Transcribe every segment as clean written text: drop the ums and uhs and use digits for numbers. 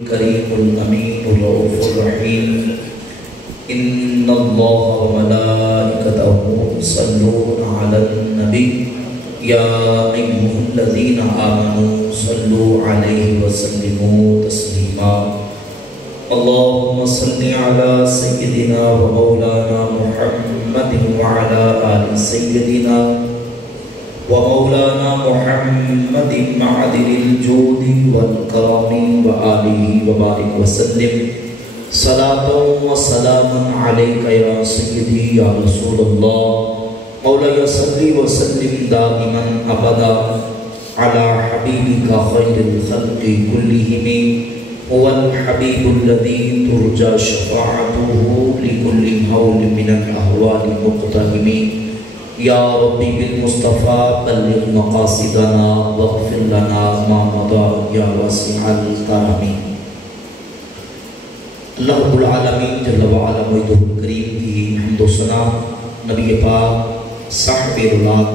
الكريم الأمين الرؤوف الرحيم إن الله وملائكته يصلون على النبي يا أيها الذين آمنوا صلوا عليه وسلموا تسليما اللهم صل على سيدنا ومولانا محمد وعلى آل سيدنا ومولانا محمد معدن الجود والكرم وآله وبارك وسلم صلاة وسلام عليك يا سيدي يا رسول الله مولاي صل وسلم دائما أبدا على حبيبك خير الخلق كلهم هو الحبيب الذي ترجى شفاعته لكل هول من الأهوال مقتهم یا ربی بالمصطفیٰ بلغ مقاصدنا واغفر لنا ما مضى یا واسع الکرم۔ اللہ رب العالمین جل وعلا وحدہ الکریم کی حمد و ثنا نبی پاک صاحب اولاد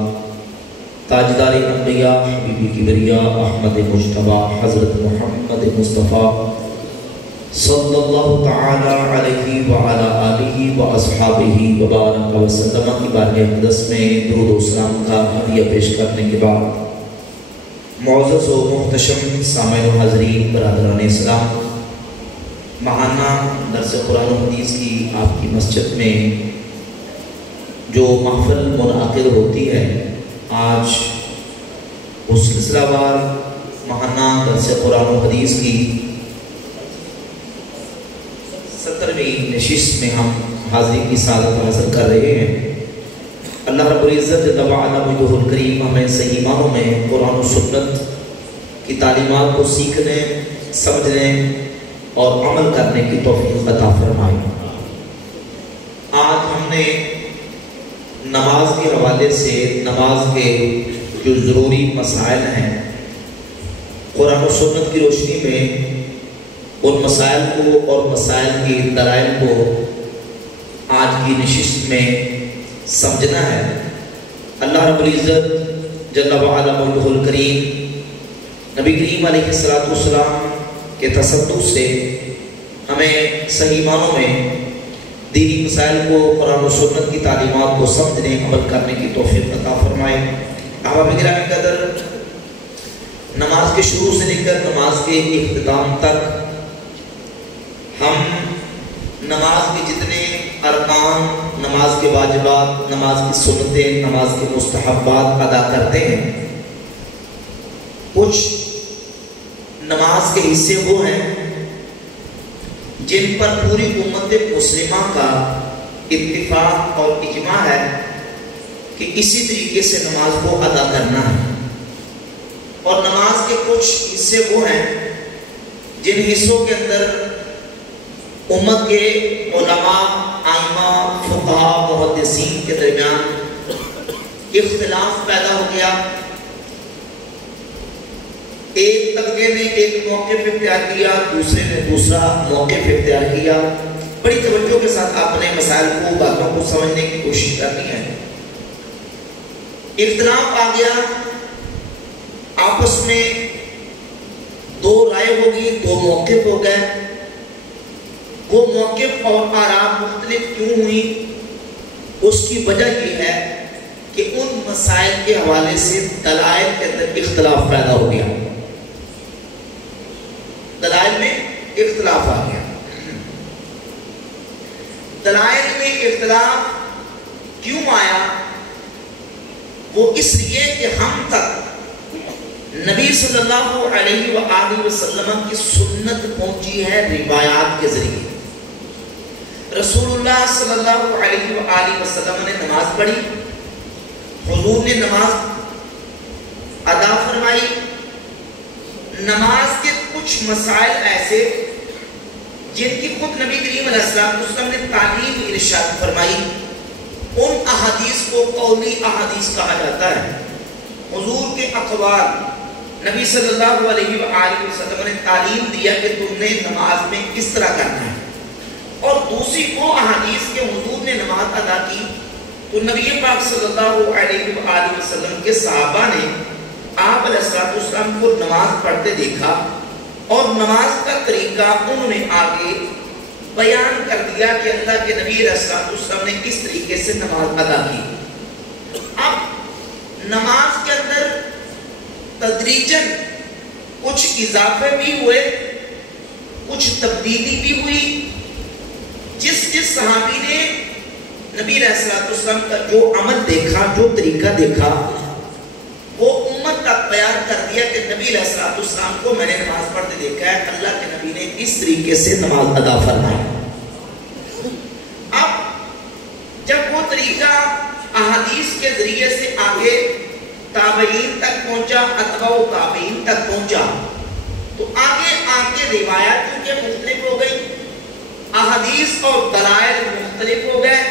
تاجدار انبیاء حبیب کبریا احمد مجتبی حضرت محمد مصطفیٰ صلی اللہ تعالی علیہ وعلا آلہ واصحابہ وبارک وسلم کی بارگاہ اقدس میں درود و سلام کا ہدیہ پیش کرنے کے بعد معزز و محتشم سامعین و حاضرین برادران اسلام، ماہانہ درس قرآن و حدیث کی آپ کی مسجد میں جو محفل منعقد ہوتی ہے، آج اس سلسلہ وار ماہانہ درس قرآن و حدیث کی 70ویں نشست میں ہم حاضری کی سعادت حاصل کر رہے ہیں۔ اللہ رب العزت جل وعلا وجہ الکریم ہمیں صحیح معنوں میں قرآن و سنت کی تعلیمات کو سیکھنے، سمجھنے اور عمل کرنے کی توفیق عطا فرمائے۔ آج ہم نے نماز کے حوالے سے نماز کے جو ضروری مسائل ہیں، قرآن و سنت کی روشنی میں ان مسائل کو اور مسائل کی دلائل کو آج کی نشست میں سمجھنا ہے۔ اللہ رب العزت جل وعلا وجہ الکریم نبی کریم علیہ السلام کے تصدق سے ہمیں صحیح معنوں میں دینی مسائل کو، قرآن و سنت کی تعلیمات کو سمجھنے، عمل کرنے کی توفیق عطا فرمائے۔ احباب گرامی قدر، نماز کے شروع سے لے کر نماز کے اختتام تک ہم نماز کے جتنے ارکان، نماز کے واجبات، نماز کی سنتیں، نماز کے مستحبات ادا کرتے ہیں۔ کچھ نماز کے حصے وہ ہیں جن پر پوری امت مسلمہ کا اتفاق اور اجماع ہے کہ اسی طریقے سے نماز کو ادا کرنا ہے، اور نماز کے کچھ حصے وہ ہیں جن حصوں کے اندر امت کے علماء، ائمہ، فقہا، محدثین کے درمیان اختلاف پیدا ہو گیا۔ ایک طبقے نے ایک موقف اختیار کیا، دوسرے نے دوسرا موقف اختیار کیا۔ بڑی توجہ کے ساتھ اپنے مسائل کو، باتوں کو سمجھنے کی کوشش کرنی ہے۔ اختلاف آ گیا، آپس میں دو رائے ہوگی، دو موقف ہو گئے۔ وہ موقف اور آراء مختلف کیوں ہوئی؟ اس کی وجہ یہ ہے کہ ان مسائل کے حوالے سے دلائل کے اندر اختلاف پیدا ہو گیا، دلائل میں اختلاف آ گیا۔ دلائل میں اختلاف کیوں آیا؟ وہ اس لیے کہ ہم تک نبی صلی اللہ علیہ وآلہ وسلم کی سنت پہنچی ہے روایات کے ذریعے۔ رسول اللہ صلی اللہ علیہ وآلہ وسلم نے نماز پڑھی، حضور نے نماز ادا فرمائی۔ نماز کے کچھ مسائل ایسے جن کی خود نبی کریم علیہ السلام نے تعلیم ارشاد فرمائی، ان احادیث کو قولی احادیث کہا جاتا ہے۔ حضور کے اقوال، نبی صلی اللہ علیہ وآلہ وسلم نے تعلیم دیا کہ تم نے نماز میں کس طرح کرنا ہے، اور دوسری وہ احادیث کے حضور نے نماز ادا کی تو نبی پاک صلی اللہ علیہ وآلہ وسلم کے صحابہ نے آپ علیہ السلام کو نماز پڑھتے دیکھا اور نماز کا طریقہ انہوں نے آگے بیان کر دیا کہ اللہ کے نبی علیہ السلام نے کس طریقے سے نماز ادا کی۔ اب نماز کے اندر تدریجاً کچھ اضافے بھی ہوئے، کچھ تبدیلی بھی ہوئی۔ جس صحابی نے نبی علیہ السلام کا جو عمل دیکھا، جو طریقہ دیکھا، وہ امت تک بیان کر دیا کہ نبی علیہ السلام کو میں نے نماز پڑھتے دیکھا ہے، اللہ کے نبی نے اس طریقے سے نماز ادا فرمائی۔ اب جب وہ طریقہ احادیث کے ذریعے سے آگے تابعین تک پہنچا، اتباع و تابعین تک پہنچا، تو آگے روایات کیونکہ مختلف ہو گئی، احادیث اور دلائل مختلف ہو گئے،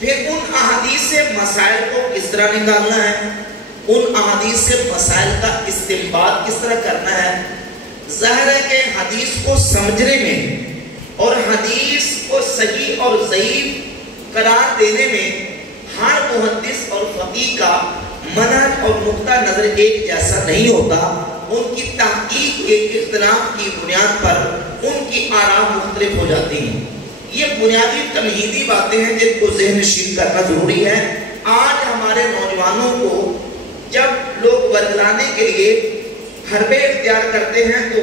پھر ان احادیث سے مسائل کو کس طرح نکالنا ہے، ان احادیث سے مسائل کا استنباط کس طرح کرنا ہے۔ ظاہر ہے کہ حدیث کو سمجھنے میں اور حدیث کو صحیح اور ضعیف قرار دینے میں ہر محدث اور فقیہ کا منہج اور نقطہ نظر ایک جیسا نہیں ہوتا، ان کی تحقیق کے اختلاف کی بنیاد پر ان کی آراء مختلف ہو جاتی ہیں۔ یہ بنیادی تمہیدی باتیں ہیں جن کو ذہن نشین کرنا ضروری ہے۔ آج ہمارے نوجوانوں کو جب لوگ ورگلانے کے لیے حربے اختیار کرتے ہیں تو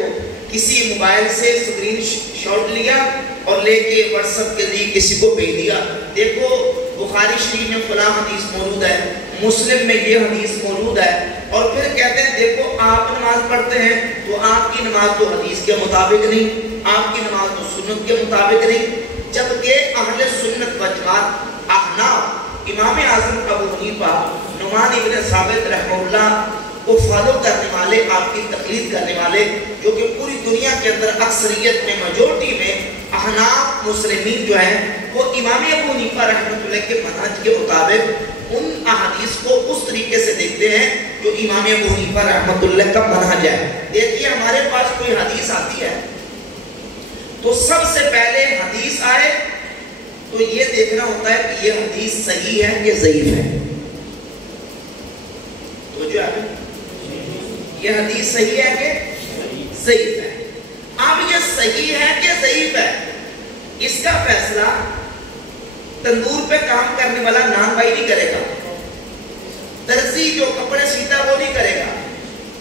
کسی موبائل سے اسکرین شاٹ لیا اور لے کے واٹس ایپ کے ذریعے کسی کو بھیج دیا، دیکھو بخاری شریف میں فلاں حدیث موجود ہے، مسلم میں یہ حدیث موجود ہے، اور پھر کہتے ہیں دیکھو آپ نماز پڑھتے ہیں تو آپ کی نماز تو حدیث کے مطابق نہیں، آپ کی نماز تو سنت کے مطابق نہیں، جبکہ اہل سنت و جماعت احناف امام اعظم ابو حنیفہ، نعمان ابن ثابت رحمہ اللہ کو فالو کرنے والے، آپ کی تقلید کرنے والے، جو کہ پوری دنیا کے اندر اکثریت میں میجورٹی میں احناف مسلمین جو ہیں وہ امام ابو حنیفہ رحمۃ اللہ کے منہج کے مطابق ان احادیث کو اس طریقے سے دیکھتے ہیں جو امام ابو حنیفہ رحمۃ اللہ کا منہج ہے۔ دیکھیے ہمارے پاس کوئی حدیث آتی ہے تو سب سے پہلے حدیث آئے تو یہ دیکھنا ہوتا ہے کہ یہ حدیث صحیح ہے کہ ضعیف ہے۔ تو جو ہے یہ حدیث صحیح ہے کہ ضعیف ہے۔ اب یہ صحیح ہے کہ ضعیف ہے، اس کا فیصلہ تندور پہ کام کرنے والا نان بھائی نہیں کرے گا، درزی جو کپڑے سیتا وہ نہیں کرے گا،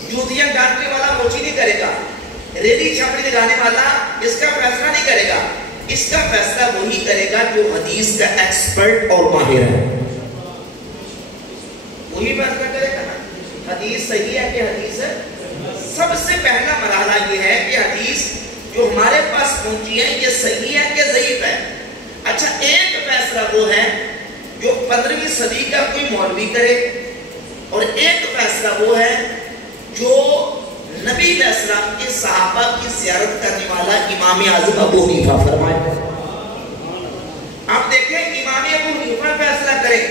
جوتیاں کاٹنے والا موچی نہیں کرے گا، ریڑھی چھپڑی لگانے والا اس کا فیصلہ نہیں کرے گا، اس کا فیصلہ وہی کرے گا جو حدیث کا ایکسپرٹ اور ماہر ہے، وہی فیصلہ کرے گا نا حدیث صحیح ہے کہ حدیث ہے۔ سب سے پہلا مرحلہ یہ ہے کہ حدیث جو ہمارے پاس پہنچی ہے یہ صحیح ہے کہ ضعیف ہے۔ اچھا ایک فیصلہ وہ ہے جو 15ویں صدی کا کوئی مولوی کرے، اور ایک فیصلہ وہ ہے جو نبی علیہ السلام کے صحابہ کی زیارت کرنے والا امام اعظم ابو حنیفہ فرمائے۔ آپ دیکھیں امام ابو حنیفہ فیصلہ کریں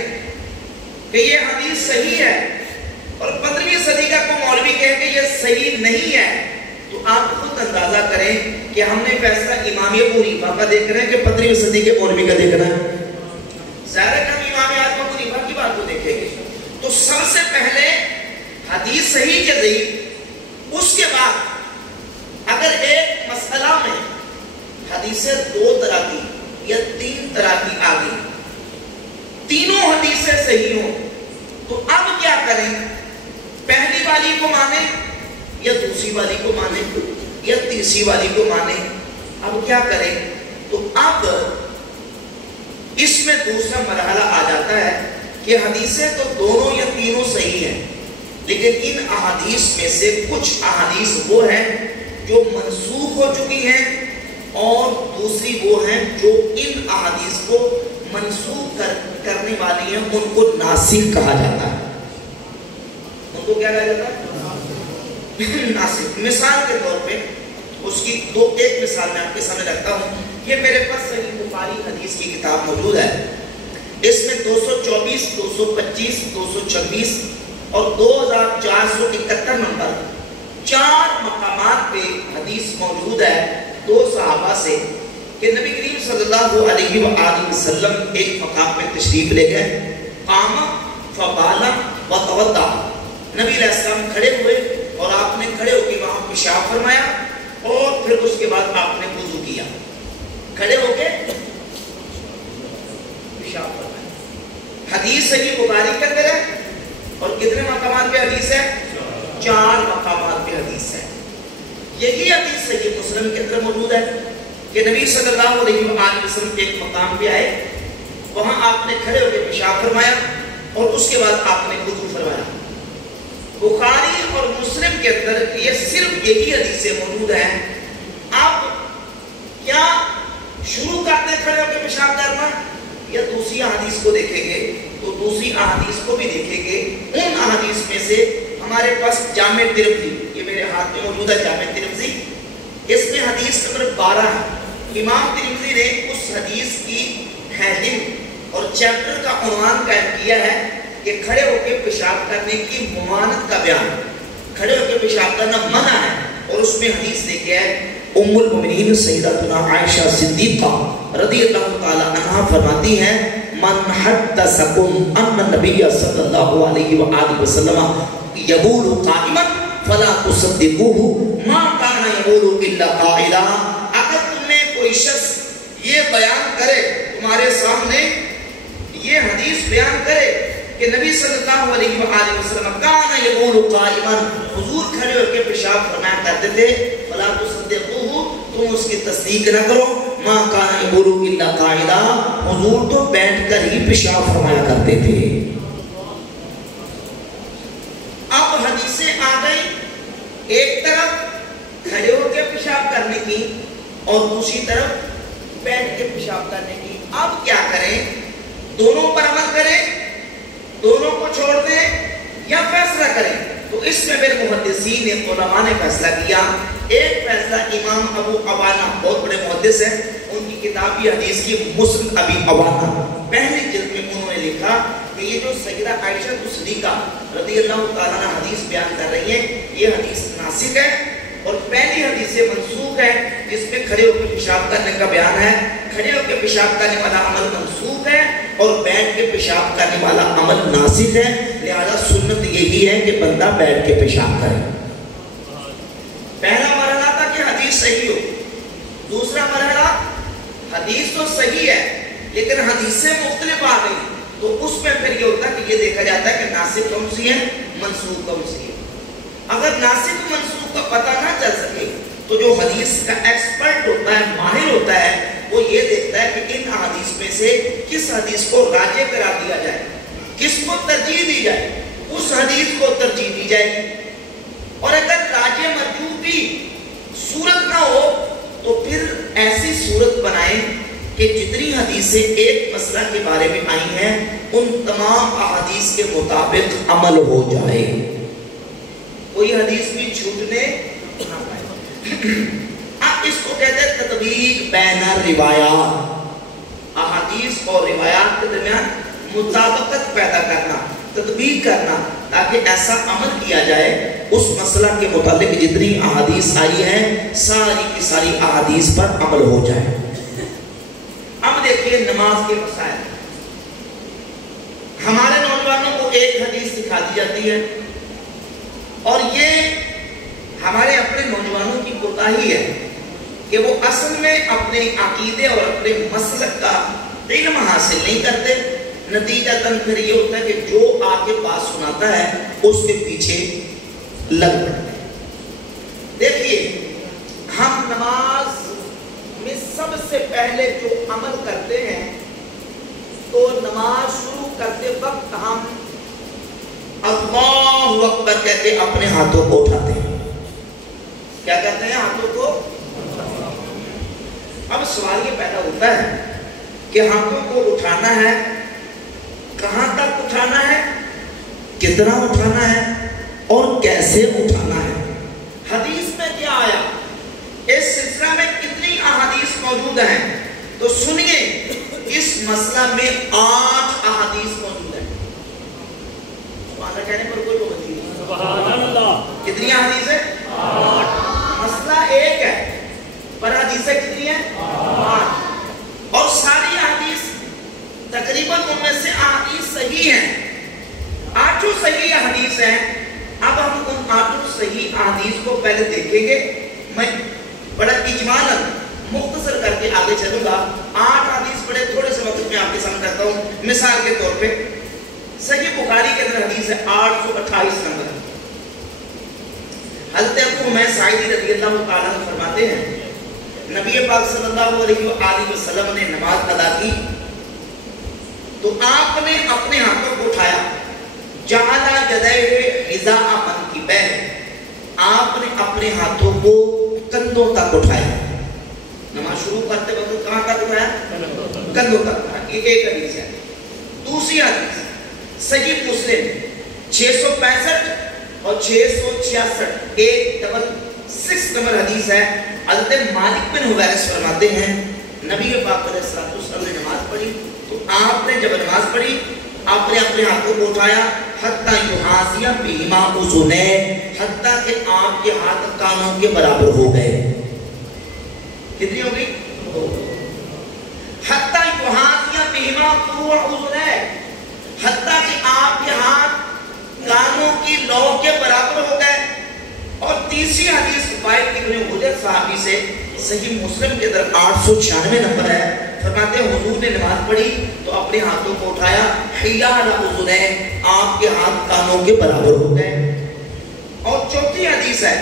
کہ یہ حدیث صحیح ہے، اور 15ویں صدی کا کوئی مولوی کہے کہ یہ صحیح نہیں ہے، تو آپ خود اندازہ کریں کہ ہم نے فیصلہ امام ابو حنیفہ کا دیکھ رہے ہیں کہ 15ویں صدی کے مولوی کا دیکھ رہے ہیں؟ ظاہر ہے کہ ہم امام اعظم ابو حنیفہ کی بات کو دیکھیں گے۔ تو سب سے پہلے حدیث صحیح کے ضعیف، اس کے بعد اگر ایک مسئلہ میں حدیثیں 2 طرح کی یا 3 طرح کی آ گئی، تینوں حدیثیں صحیح ہوں، تو اب کیا کریں؟ پہلی والی کو مانیں یا دوسری والی کو مانیں یا تیسری والی کو مانیں؟ اب کیا کریں؟ تو اب اس میں دوسرا مرحلہ آ جاتا ہے کہ حدیثیں تو دونوں یا تینوں صحیح ہیں، لیکن ان احادیث میں سے کچھ احادیث وہ ہیں جو منسوخ ہو چکی ہیں، اور دوسری وہ ہیں جو ان احادیث کو منسوخ کرنے والی ہیں، ان کو ناسخ کہا جاتا ہے۔ ان کو کیا کہا جاتا ہے؟ ناسخ۔ مثال کے طور پہ اس کی ایک مثال میں آپ کے سامنے رکھتا ہوں۔ یہ میرے پاس صحیح بخاری حدیث کی کتاب موجود ہے، اس میں 224 225 226 اور 2471 نمبر 4 مقامات پہ حدیث موجود ہے 2 صحابہ سے کہ نبی کریم صلی اللہ علیہ وآلہ وسلم ایک مقام پہ تشریف لے گئے، قام فبالا وتوضا، نبی علیہ السلام کھڑے ہوئے اور آپ نے کھڑے ہو کے وہاں پیشاب فرمایا، اور پھر اس کے بعد آپ نے وضو کیا، کھڑے ہو کے پیشاب فرمایا۔ حدیث صحیح بخاری کے اندر ہے، اور کتنے مقامات پہ حدیث ہے؟ 4 مقامات پہ حدیث ہے۔ یہی حدیث صحیح مسلم کے اندر موجود ہے کہ نبی صلی اللہ علیہ وآلہ وسلم ایک مقام پہ آئے، وہاں آپ نے کھڑے ہو کے پیشاب فرمایا اور اس کے بعد آپ نے وضو فرمایا۔ بخاری اور مسلم کے اندر یہ صرف یہی حدیثیں موجود ہیں۔ اب کیا شروع کرتے کھڑے ہو کے پیشاب کرنا یا دوسری احادیث کو دیکھیں گے؟ تو دوسری احادیث کو بھی دیکھیں گے۔ ان احادیث میں سے ہمارے پاس جامع ترمذی، یہ میرے ہاتھ میں موجود ہے جامع ترمذی، اس میں حدیث نمبر 12 ہے۔ امام ترمذی نے اس حدیث کی ہیڈنگ اور چیپٹر کا عنوان قائم کیا ہے کہ کھڑے ہو کے پیشاب کرنے کی ممانعت کا بیان۔ کھڑے ہو کے پیشاب کرنا منع ہے، اور اس میں حدیث لکھا ہے ام المؤمنین سیدتنا عائشہ صدیقہ رضی اللہ تعالی عنہا فرماتی ہیں من حدثکم ان النبی صلی اللہ علیہ وآلہ وسلم یبول قائما فلا تصدقوه ما کان یبول الا قائلا۔ اگر تم میں کوئی شخص یہ بیان کرے، تمہارے سامنے یہ حدیث بیان کرے کہ نبی صلی اللہ علیہ وآلہ وسلم کان یبول قائما، حضور کھڑے ہو کے پیشاب فرمایا کرتے تھے، فلا تصدقوه، تم اس کی تصدیق نہ کرو، ما کان یبول الا قائلا، حضور تو بیٹھ کر ہی پیشاب فرمایا کرتے تھے۔ اب حدیثیں آ گئی ایک طرف کھڑے ہو کے پیشاب کرنے کی اور دوسری طرف بیٹھ کے پیشاب کرنے کی۔ اب کیا کریں؟ دونوں پر عمل کریں، دونوں کو چھوڑ دیں، یا فیصلہ کریں؟ تو اس میں میرے محدثین علماء نے فیصلہ کیا۔ ایک فیصلہ امام ابو عوانہ بہت بڑے محدث ہیں، ان کی کتاب یہ حدیث کی مسند ابی عوانہ پہلی جلد میں انہوں نے لکھا کہ یہ جو سیدہ عائشہ صدیقہ رضی اللہ تعالیٰ عنہ حدیث بیان کر رہی ہیں، یہ حدیث ناسخ ہے اور پہلی حدیث سے منسوخ ہے، جس میں کھڑے ہو کے پیشاب کرنے کا بیان ہے۔ کھڑے ہو کے پیشاب کرنے والا عمل منسوخ ہے اور بیٹھ کے پیشاب کرنے والا عمل ناسخ ہے، لہذا سنت یہی ہے کہ بندہ بیٹھ کے پیشاب کرے۔ پہلا مرحلہ تھا کہ حدیث صحیح ہو، دوسرا مرحلہ حدیث تو صحیح ہے لیکن حدیثیں مختلف آ گئی، تو اس میں پھر یہ ہوتا ہے کہ یہ دیکھا جاتا ہے کہ ناسخ کون سی ہے، منسوخ کون سی ہے۔ اگر ناسخ منسوخ کا پتہ نہ چل سکے تو جو حدیث کا ایکسپرٹ ہوتا ہے، ماہر ہوتا ہے، وہ یہ دیکھتا ہے کہ ان حدیث میں سے کس حدیث کو راجح قرار دیا جائے، کس کو ترجیح دی جائے، اس حدیث کو ترجیح دی جائے گی۔ اور اگر راجح مرجوح بھی صورت نہ ہو تو پھر ایسی صورت بنائیں کہ جتنی حدیثیں ایک مسئلہ کے بارے میں آئی ہیں ان تمام احادیث کے مطابق عمل ہو جائے، کوئی حدیث بھی چھوٹنے نہ پائے۔ اب اس کو کہتے ہیں تطبیق بین الروایات، احادیث اور روایات کے درمیان مطابقت پیدا کرنا، تطبیق کرنا، تاکہ ایسا عمل کیا جائے اس مسئلہ کے متعلق جتنی احادیث آئی ہیں ساری کی ساری احادیث پر عمل ہو جائے۔ اب دیکھیے نماز کے مسائل، ہمارے نوجوانوں کو ایک حدیث سکھا دی جاتی ہے اور یہ ہمارے اپنے نوجوانوں کی کوتاہی ہے کہ وہ اصل میں اپنے عقیدے اور اپنے مسلک کا علم حاصل نہیں کرتے، نتیجتاً پھر یہ ہوتا ہے کہ جو آگے بات سناتا ہے اس کے پیچھے لگ پڑتے ہیں۔ دیکھیے ہم نماز میں سب سے پہلے جو عمل کرتے ہیں تو نماز شروع کرتے وقت ہم اللہ اکبر کہہ کے اپنے ہاتھوں کو اٹھاتے ہیں۔ کیا کرتے ہیں؟ ہاتھوں کو۔ اب سوال یہ پیدا ہوتا ہے کہ ہاتھوں کو اٹھانا ہے، کہاں تک اٹھانا ہے، کتنا اٹھانا ہے اور کیسے اٹھانا ہے؟ حدیث میں کیا آیا؟ اس سلسلہ میں کتنی احادیث موجود ہیں؟ تو سنیے، اس مسئلہ میں 8 احادیث موجود ہیں۔ سبحان اللہ کہنے پر کوئی پابندی نہیں۔ سبحان اللہ۔ کتنی احادیث ہے؟ 8۔ مسئلہ ایک ہے پر حدیثیں کتنی ہیں؟ 8۔ اور ساری احادیث تقریباً ان میں سے احادیث صحیح ہیں، 8 صحیح احادیث ہیں۔ اب ہم ان 8 صحیح احادیث کو پہلے دیکھیں گے۔ میں بڑا اجمالاً مختصر کر کے آگے چلوں گا. 8 حدیث بڑے تھوڑے سے وقت میں آپ کے سامنے رکھتا ہوں. مثال کے طور پہ صحیح بخاری کے اندر حدیث ہے 828 نمبر. حضرت ابو حمید ساعدی رضی اللہ تعالیٰ عنہ فرماتے ہیں نبی پاک صلی اللہ علیہ وآلہ وسلم نے نماز ادا کی تو آپ نے اپنے ہاتھوں کو اٹھایا. جعل یدیہ حذاء منکبیہ، آپ نے اپنے ہاتھوں کو کندھوں تک اٹھایا. نماز شروع کرتے وقت کہاں تک اٹھایا؟ کندھوں تک اٹھایا. یہ ایک حدیث ہے. دوسری حدیث صحیح مسلم 665 اور 666 866 نمبر حدیث ہے. حضرت مالک بن حویرث فرماتے ہیں نبی پاک علیہ الصلوۃ والسلام نے نماز پڑھی تو آپ نے جب نماز پڑھی آپ نے اپنے ہاتھوں کو اٹھایا حتی یحاذی بہما اذنیہ، حتیٰ کہ آپ کے ہاتھ کانوں کے برابر ہو گئے. کتنی ہو گئی؟ حتی یحاذی بہما اذنیہ، حتیٰ کہ آپ کے ہاتھ کانوں کی لو کے برابر ہو گئے. اور تیسری حدیث وائل ابن حجر صحابی سے صحیح مسلم کے اندر 896 نمبر ہے. فرماتے ہیں حضور نے نماز پڑھی تو اپنے ہاتھوں کو اٹھایا حیال اذنیہ، آپ کے ہاتھ کانوں کے برابر ہو گئے. اور چوتھی حدیث ہے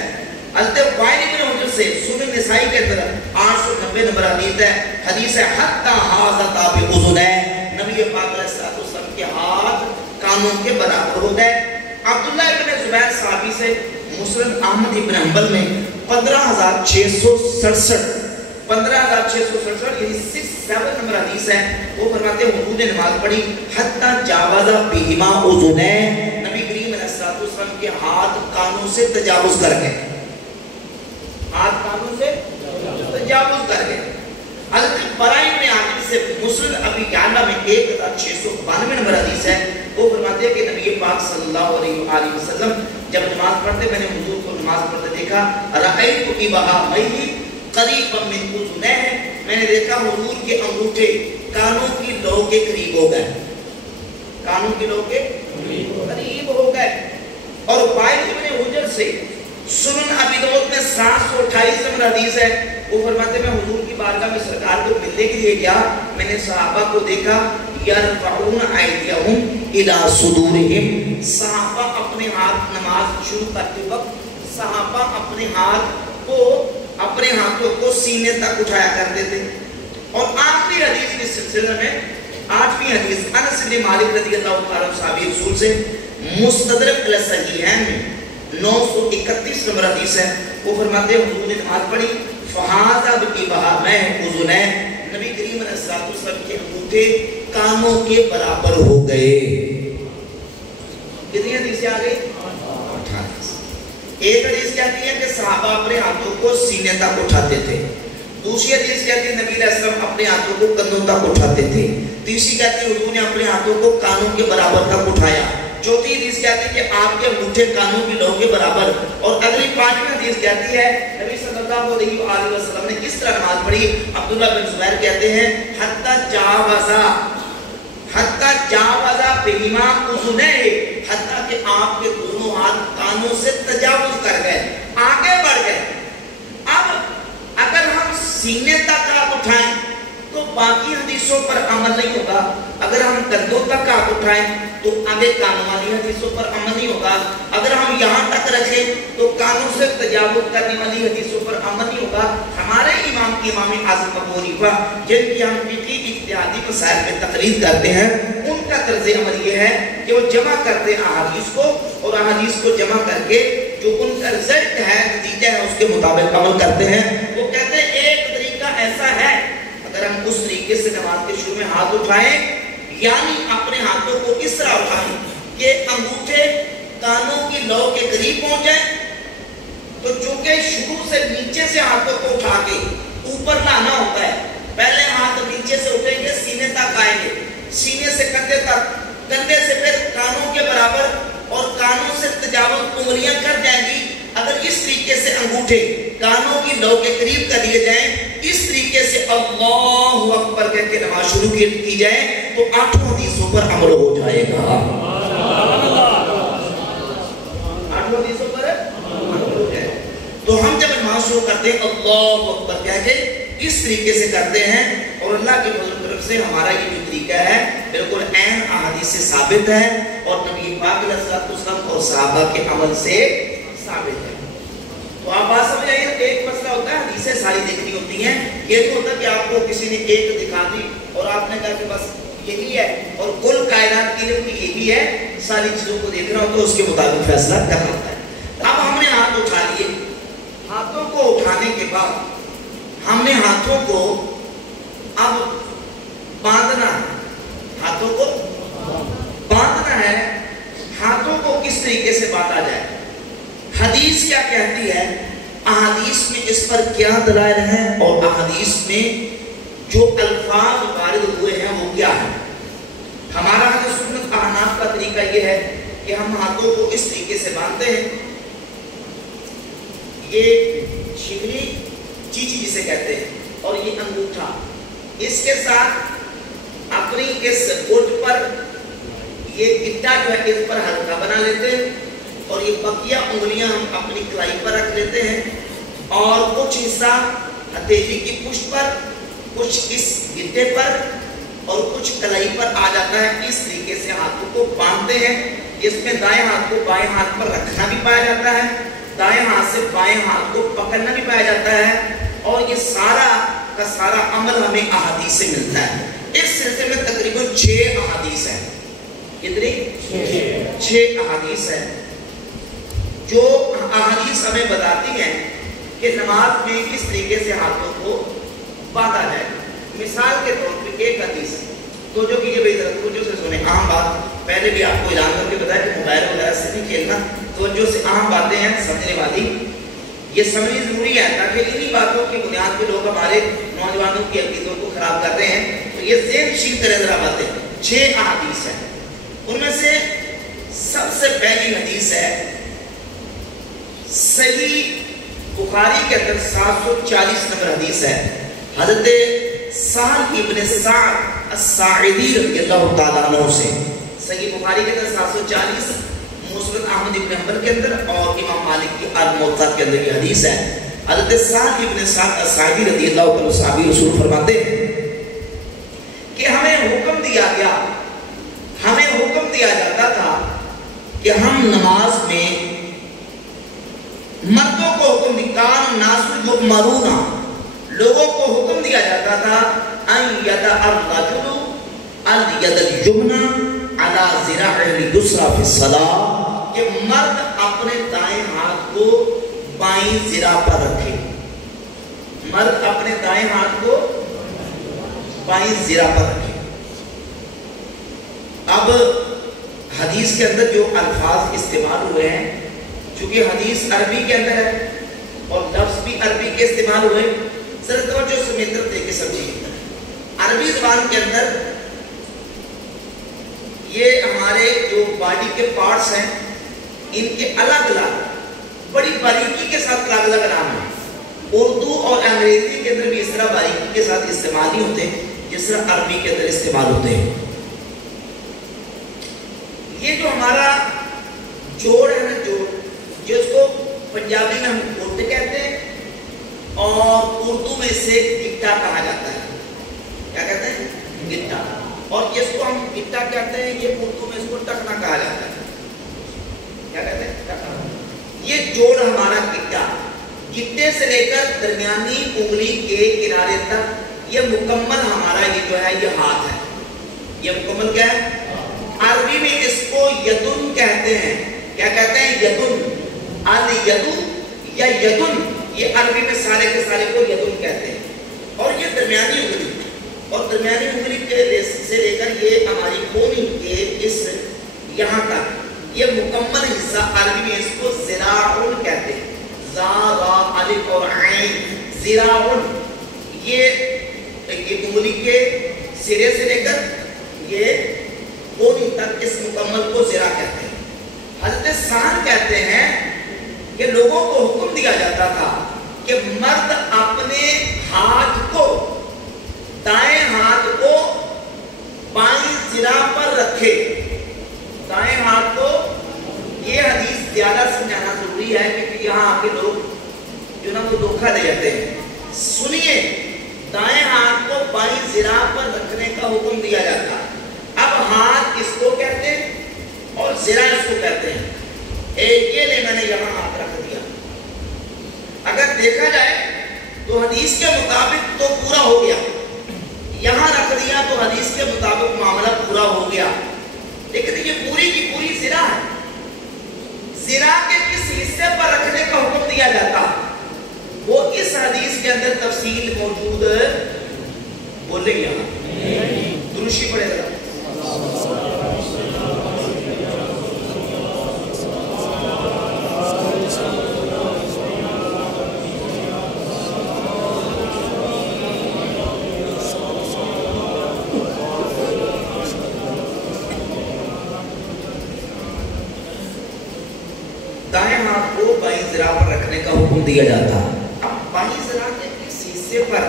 حضرت وائل ابن حجر سے سنن نسائی کے اندر 890 نمبر حدیث ہے. حدیث ہے حتی حاذتا باذنیہ، نبی پاک علیہ السلام کے ہاتھ کانوں کے برابر ہو گئے. عبداللہ ابن زبیر صحابی سے مسند احمد ابن حنبل میں 15667 یعنی 67 نمبر حدیث ہے. وہ فرماتے ہیں حضور نے نماز پڑھی حتی جاوز بہما اذنیہ، نبی کریم علیہ السلام کے ہاتھ کانوں سے تجاوز کر گئے. ہاتھ کانوں سے تجاوز کر گئے. حضرت براء بن عازب سے مسند ابی یعلا میں 1692 نمبر حدیث ہے. وہ فرماتے ہیں کہ نبی پاک صلی اللہ علیہ وآلہ وسلم جب نماز پڑھتے میں نے حضور کو نماز پڑھتے دیکھا. رأیت ابہامہ قریبا من اذنیہ، میں نے دیکھا حضور کے انگوٹھے کانوں کی لو کے قریب ہو گئے. کانوں کی لو کے قریب ہو گئے. اور وائل ابن حجر سے سنن ابی داؤد میں 728 نمبر حدیث ہے. وہ فرماتے میں حضور کی بارگاہ میں سرکار کو ملنے کے لیے گیا. میں نے صحابہ کو دیکھا یرفعون ایدیہم الی صدورہم، صحابہ اپنے ہاتھ نماز شروع کرتے وقت صحابہ اپنے ہاتھوں کو سینے تک اٹھایا کرتے تھے. اور آخری حدیث کے سلسلے میں 8ویں حدیث انس بن مالک رضی اللہ تعالیٰ عنہ صحابی رسول سے مستدرک علی الصحیحین میں 931 نمبر حدیث ہے. وہ فرماتے ہیں حضور نے نماز پڑھی فحاذا بہما اذنیہ، نبی کریم علیہ السلام کے انگوٹھے کانوں کے برابر ہو گئے. کتنی حدیثیں آ گئی؟ 8 حدیث. ایک حدیث کہتی ہے کہ صحابہ اپنے ہاتھوں کو سینے تک اٹھاتے تھے. دوسری حدیث کہتی ہے نبی علیہ السلام اپنے ہاتھوں کو کندھوں تک اٹھاتے تھے. تیسری کہتی ہے حضور نے اپنے ہاتھوں کو کانوں کے برابر تک اٹھایا. چوتھی حدیث کہتی ہے کہ آپ کے انگوٹھے کانوں کی لو کے برابر. اور اگلی 5ویں حدیث کہتی ہے نبی صلی اللہ علیہ وآلہ وسلم نے کس طرح نماز پڑھی. عبداللہ بن زبیر کہتے ہیں حتی جاوزا بہما اذنیہ، حتیٰ کہ آپ کے دونوں ہاتھ کانوں سے تجاوز کر گئے، آگے بڑھ گئے. اب اگر ہم سینے تک ہاتھ اٹھائیں تو باقی حدیثوں پر عمل نہیں ہوگا. اگر ہم کندھوں تک ہاتھ اٹھائیں تو آگے کانوں والی حدیثوں پر عمل نہیں ہوگا. اگر ہم یہاں تک رکھیں تو کانوں سے تجاوز کرنے والی حدیثوں پر عمل نہیں ہوگا. ہمارے امام اعظم ابو حنیفہ جن کی ہم فقہی اجتہادی مسائل میں تقریر کرتے ہیں، ان کا طرز عمل یہ ہے کہ وہ جمع کرتے ہیں احادیث کو، اور احادیث کو جمع کر کے جو ان کا رزلٹ ہے، نتیجہ ہے، اس کے مطابق عمل کرتے ہیں. وہ کہتے ہیں ایک طریقہ ایسا ہے اگر ہم اس طریقے سے نماز کے شروع میں ہاتھ اٹھائیں، یعنی اپنے ہاتھوں کو اس طرح اٹھائیں کہ انگوٹھے کانوں کی لو کے قریب پہنچ جائیں، تو چونکہ شروع سے نیچے سے ہاتھوں کو اٹھا کے اوپر لانا ہوتا ہے. پہلے ہاتھ نیچے سے اٹھیں گے، سینے تک آئیں گے، سینے سے کندھے تک، کندھے سے پھر کانوں کے برابر، اور کانوں سے تجاوز انگلیاں کر جائیں گی. اگر اس طریقے سے انگوٹھے کانوں کی لو کے قریب کر لیے جائیں، اس طریقے سے اللہ اکبر کہہ کے نماز شروع کی جائے تو 8 حدیثوں پر عمل ہو جائے گا. 8 حدیثوں پر عمل ہو جائے. تو ہم جب نماز شروع کرتے ہیں اللہ اکبر کہہ کے اس طریقے سے کرتے ہیں، اور اللہ کے فضل و کرم سے ہمارا یہ جو طریقہ ہے بالکل عین احادیث سے ثابت ہے، اور نبی پاک علیہ الصلوۃ والسلام اور صحابہ کے عمل سے ثابت ہے۔ تو آپ بات سمجھ آئیے، ایک مسئلہ ہوتا ہے حدیثیں ساری دیکھنی ہوتی ہیں، یہ نہیں ہوتا کہ آپ کو کسی نے ایک دکھا دی اور آپ نے کہا کہ بس یہی ہے، اور کل کائنات کی علم یہی ہے، ساری چیزوں کو دیکھنا ہوتا ہے، اس کے مطابق فیصلہ کرنا ہوتا ہے۔ اب ہم نے ہاتھ اٹھا لیے، ہاتھوں کو اٹھانے کے بعد ہم نے ہاتھوں کو اب باندھنا ہے، ہاتھوں کو باندھنا ہے۔ ہاتھوں کو کس طریقے سے باندھا جائے؟ حدیث کیا کہتی ہے، احادیث میں اس پر کیا دلائل ہیں، اور احادیث میں جو الفاظ وارد ہوئے ہیں وہ کیا ہے؟ ہمارا اہل سنت احناف کا طریقہ یہ ہے کہ ہم ہاتھوں کو اس طریقے سے باندھتے ہیں، یہ شکلی چیچی جسے کہتے ہیں، اور یہ انگوٹھا، اس کے ساتھ اپنی اس گوٹ پر یہ گٹا جو ہے اس پر ہلکا بنا لیتے ہیں، اور یہ بقیہ انگلیاں ہم اپنی کلائی پر رکھ لیتے ہیں، اور کچھ حصہ ہتھیلی کی پشت پر، کچھ اس گٹے پر، اور کچھ کلائی پر آ جاتا ہے۔ اس طریقے سے ہاتھوں کو باندھتے ہیں، جس میں دائیں ہاتھ کو بائیں ہاتھ پر رکھنا بھی پایا جاتا ہے، دائیں ہاتھ سے بائیں ہاتھ کو پکڑنا بھی پایا جاتا ہے، اور یہ سارا کا سارا عمل ہمیں احادیث سے ملتا ہے۔ اس سلسلے میں تقریباً 6 احادیث ہیں۔ کتنی؟ 6 احادیث ہیں جو احادیث ہمیں بتاتی ہیں کہ نماز میں کس طریقے سے ہاتھوں کو باندھا جائے۔ مثال کے طور پہ ایک حدیث ہے، تو جو کیجئے بھائی ذرا توجہ سے سنیں، عام بات پہلے بھی آپ کو اعلان کر کے بتایا کہ موبائل وغیرہ سے نہیں کھیلنا، توجہ سے عام باتیں ہیں سمجھنے والی، یہ سمجھنی ضروری ہے، تاکہ انہی باتوں کی بنیاد پہ لوگ ہمارے نوجوانوں کی عقیدوں کو خراب کر رہے ہیں، تو یہ ذہن نشین کریں ذرا باتیں۔ 6 احادیث ہیں، ان میں سے سب سے پہلی حدیث ہے صحیح بخاری کے اندر 740 نمبر حدیث ہے، حضرت سہل ابن سعد الساعدی رضی اللہ تعالیٰ عنہ سے، صحیح بخاری کے اندر 740، مسند احمد ابن حنبل کے اندر، اور امام مالک کی الموطا کے اندر یہ حدیث ہے۔ حضرت سہل ابن سعد الساعدی رضی اللہ تعالیٰ صحابی رسول فرماتے ہیں کہ ہمیں حکم دیا گیا، ہمیں حکم دیا جاتا تھا کہ ہم نماز میں مردوں کو حکم کان ناس یؤمرون، لوگوں کو حکم دیا جاتا تھا ان یدع الرجل الید الیمنی علی ذراعہ الیسری فی الصلاۃ، کہ مرد اپنے دائیں ہاتھ کو بائیں ذراع پر رکھے، مرد اپنے دائیں ہاتھ کو بائیں ذراع پر رکھے۔ اب حدیث کے اندر جو الفاظ استعمال ہوئے ہیں، چونکہ حدیث عربی کے اندر ہے اور لفظ بھی عربی کے استعمال ہوئے، ذرا توجہ سے میری طرف دیکھ کے سمجھیے۔ عربی زبان کے اندر یہ ہمارے جو باڈی کے پارٹس ہیں، ان کے الگ الگ بڑی باریکی کے ساتھ الگ الگ نام ہیں۔ اردو اور انگریزی کے اندر بھی اس طرح باریکی کے ساتھ استعمال نہیں ہوتے جس طرح عربی کے اندر استعمال ہوتے ہیں۔ یہ جو ہمارا جوڑ ہے نا، جوڑ، جس کو پنجابی میں ہم گٹ کہتے ہیں اور اردو میں سے گٹا کہا جاتا ہے۔ کیا کہتے ہیں؟ گٹا۔ اور جس کو ہم گٹا کہتے ہیں، یہ اردو میں اس کو ٹکنا کہا جاتا ہے۔ کیا کہتے ہیں؟ ٹکنا۔ یہ جوڑ ہمارا گٹا، گٹے سے لے کر درمیانی انگلی کے کنارے تک یہ مکمل ہمارا یہ جو ہے یہ ہاتھ ہے۔ یہ مکمل کیا ہے؟ عربی میں اس کو یدن کہتے ہیں۔ کیا کہتے ہیں؟ یدن۔ الیدو یا یدن، یہ عربی میں سارے کے سارے کو یدن کہتے ہیں۔ اور یہ درمیانی انگلی، اور درمیانی انگلی کے سے لے کر یہ ہماری کونی کے اس یہاں تک یہ مکمل حصہ عربی میں اس کو ذراعن کہتے ہیں۔ ذا را الف اور عین، ذراعن، یہ انگلی کے سرے سے لے کر یہ کونی تک اس مکمل کو ذرا کہتے ہیں۔ حضرت سہل کہتے ہیں کہ لوگوں کو حکم دیا جاتا تھا کہ مرد اپنے ہاتھ کو، دائیں ہاتھ کو بائیں ذراع پر رکھے، دائیں ہاتھ کو۔ یہ حدیث زیادہ سمجھانا ضروری ہے کیونکہ یہاں آ کے لوگ دھوکہ دے جاتے ہیں. سنیے, دائیں ہاتھ کو بائیں ذراع پر رکھنے کا حکم دیا جاتا ہے. اب ہاتھ اس کو کہتے ہیں اور ذراع اس کو کہتے ہیں. یہ لے میں نے یہاں ہاتھ رکھ دیا. اگر دیکھا جائے تو حدیث کے مطابق تو پورا ہو گیا, یہاں رکھ دیا تو حدیث کے مطابق معاملہ پورا ہو گیا, لیکن یہ پوری کی پوری ذراع ہے. ذراع کے کس حصے پر رکھنے کا حکم دیا جاتا وہ اس حدیث کے اندر تفصیل موجود بولے یہاں دروشی پڑھے ذرا. دائیں ہاتھ کو بائیں ذراع پر رکھنے کا حکم دیا جاتا. اب بائیں ذراع کے کس حصے پر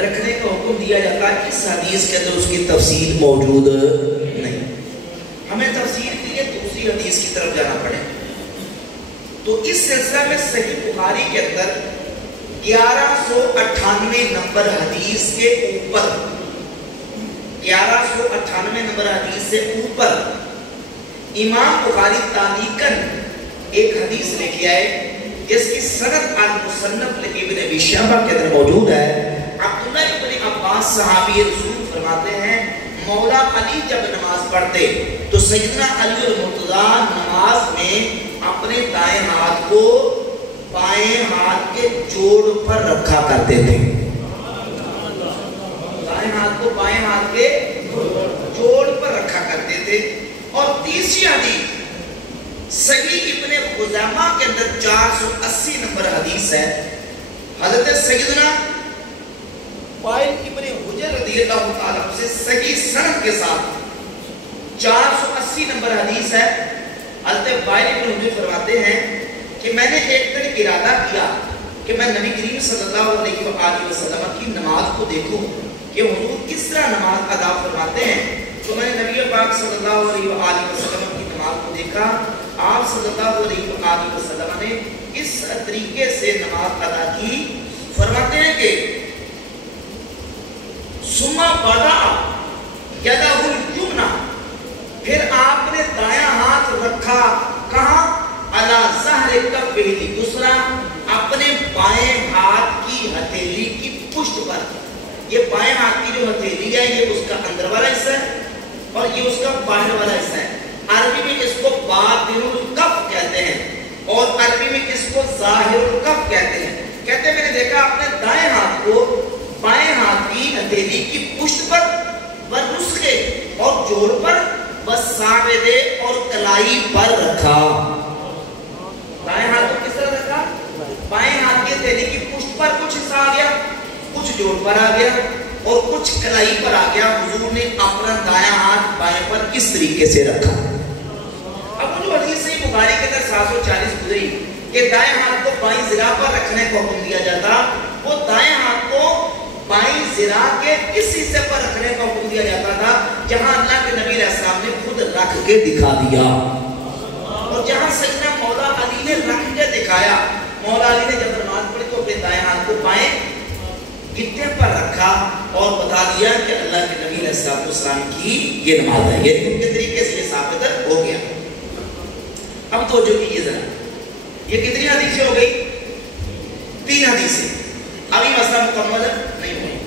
رکھنے کا حکم دیا جاتا ہے اس حدیث کے اندر اس کی تفصیل موجود نہیں. ہمیں تفصیل کے لیے دوسری حدیث کی طرف جانا پڑے. تو اس سلسلہ میں صحیح بخاری کے اندر 1198 نمبر حدیث کے اوپر 1198 نمبر حدیث سے اوپر امام بخاری تعلیقاً ایک حدیث لے کے آئے جس کی سند المصنف لابن ابی شیبہ کے اندر موجود ہے. عبداللہ ابن عباس صحابی رسول فرماتے ہیں مولا علی جب نماز پڑھتے تو سیدنا علی المرتضیٰ نماز میں اپنے دائیں ہاتھ کو بائیں ہاتھ کے جوڑ پر رکھا کرتے تھے. دائیں ہاتھ کو بائیں ہاتھ کے جوڑ پر رکھا کرتے تھے. اور تیسری حدیث صحیح ابن خزیمہ کے اندر 480 نمبر حدیث ہے. حضرت سیدنا وائل ابن حجر رضی اللہ تعالیٰ سے صحیح سند کے ساتھ 480 نمبر حدیث ہے. حضرت وائل ابن حجر فرماتے ہیں کہ میں نے ایک دن ارادہ کیا کہ میں نبی کریم صلی اللہ علیہ وآلہ وسلم کی نماز کو دیکھوں کہ حضور کس طرح نماز ادا فرماتے ہیں. تو میں نے نبی پاک صلی اللہ علیہ وآلہ وسلم کی نماز کو دیکھا. آپ صلی اللہ علیہ وآلہ وسلم نے اس طریقے سے نماز ادا کی. فرماتے ہیں کہ ثم وضع یدہ الیمنی, پھر آپ نے دایاں ہاتھ رکھا کہاں؟ علی ظہر کفہ, دوسرا اپنے بائیں ہاتھ کی ہتھیلی کی پشت پر. یہ بائیں ہاتھ کی جو ہتھیلی ہے یہ اس کا اندر والا حصہ ہے اور یہ اس کا باہر والا حصہ ہے. عربی میں اس کو باطن الکف کہتے ہیں اور عربی میں اس کو ظاہر الکف کہتے ہیں. کہتے ہیں میں نے دیکھا اپنے دائیں ہاتھ کو بائیں ہاتھ کی ہتھیلی کی پشت پر ونسخے اور جوڑ پر وساعدے اور کلائی پر رکھا. دائیں ہاتھ کو کس طرح رکھا؟ بائیں ہاتھ کی ہتھیلی کی پشت پر کچھ حصہ آ گیا, کچھ جوڑ پر آ گیا اور کچھ کلائی پر آ گیا. حضور نے اپنا دایاں ہاتھ بائیں پر کس طریقے سے رکھا. اب جو حدیث صحیح بخاری کے اندر 740 گزری کہ دائیں ہاتھ کو بائیں ذراع پر رکھنے کو حکم دیا جاتا, وہ دائیں ہاتھ کو بائیں ذراع کے کس حصے پر رکھنے کا حکم دیا جاتا تھا جہاں اللہ کے نبی علیہ السلام نے خود رکھ کے دکھا دیا اور جہاں سیدنا مولا علی نے رکھ کے دکھایا. مولا علی نے جب نماز پڑھی تو اپنے دائیں ہاتھ کو بائیں گھٹنے پر رکھا اور بتا دیا کہ اللہ کے نبی علیہ السلام کی یہ نماز ہے. یہ ان کے طریقے سے یہ ثابت ہو گیا. اب توجہ کیجیے ذرا, یہ کتنی حدیثیں ہو گئی؟ 3 حدیثیں. ابھی مسئلہ مکمل نہیں ہوئی.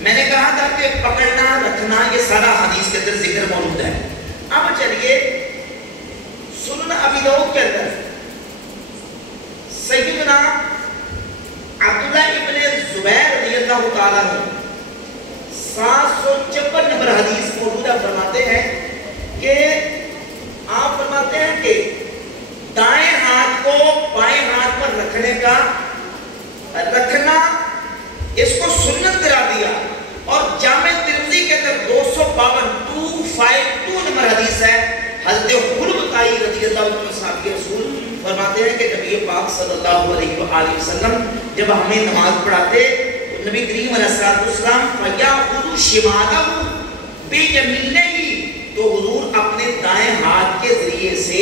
میں نے کہا تھا کہ پکڑنا رکھنا یہ سارا حدیث کے اندر ذکر موجود ہے. اب چلیے سنن ابی داؤد کے اندر سیدنا عبداللہ ابن زبیر رضی اللہ تعالیٰ عنہ 756 نمبر حدیث موجود ہے. فرماتے ہیں کہ آپ فرماتے ہیں کہ دائیں ہاتھ کو بائیں ہاتھ پر رکھنا اس کو سنت قرار دیا. اور جامع ترمذی کے اندر 252 نمبر حدیث ہے. حضرت حلبطائی رضی اللہ عنہ صحابی رسول فرماتے ہیں کہ نبی پاک صلی اللہ علیہ وآلہ وسلم جب ہمیں نماز پڑھاتے تو نبی کریم علیہ السلام فَيَأْخُذُ شِمَالَهُ بِيَمِينِهِ, تو حضور اپنے دائیں ہاتھ کے ذریعے سے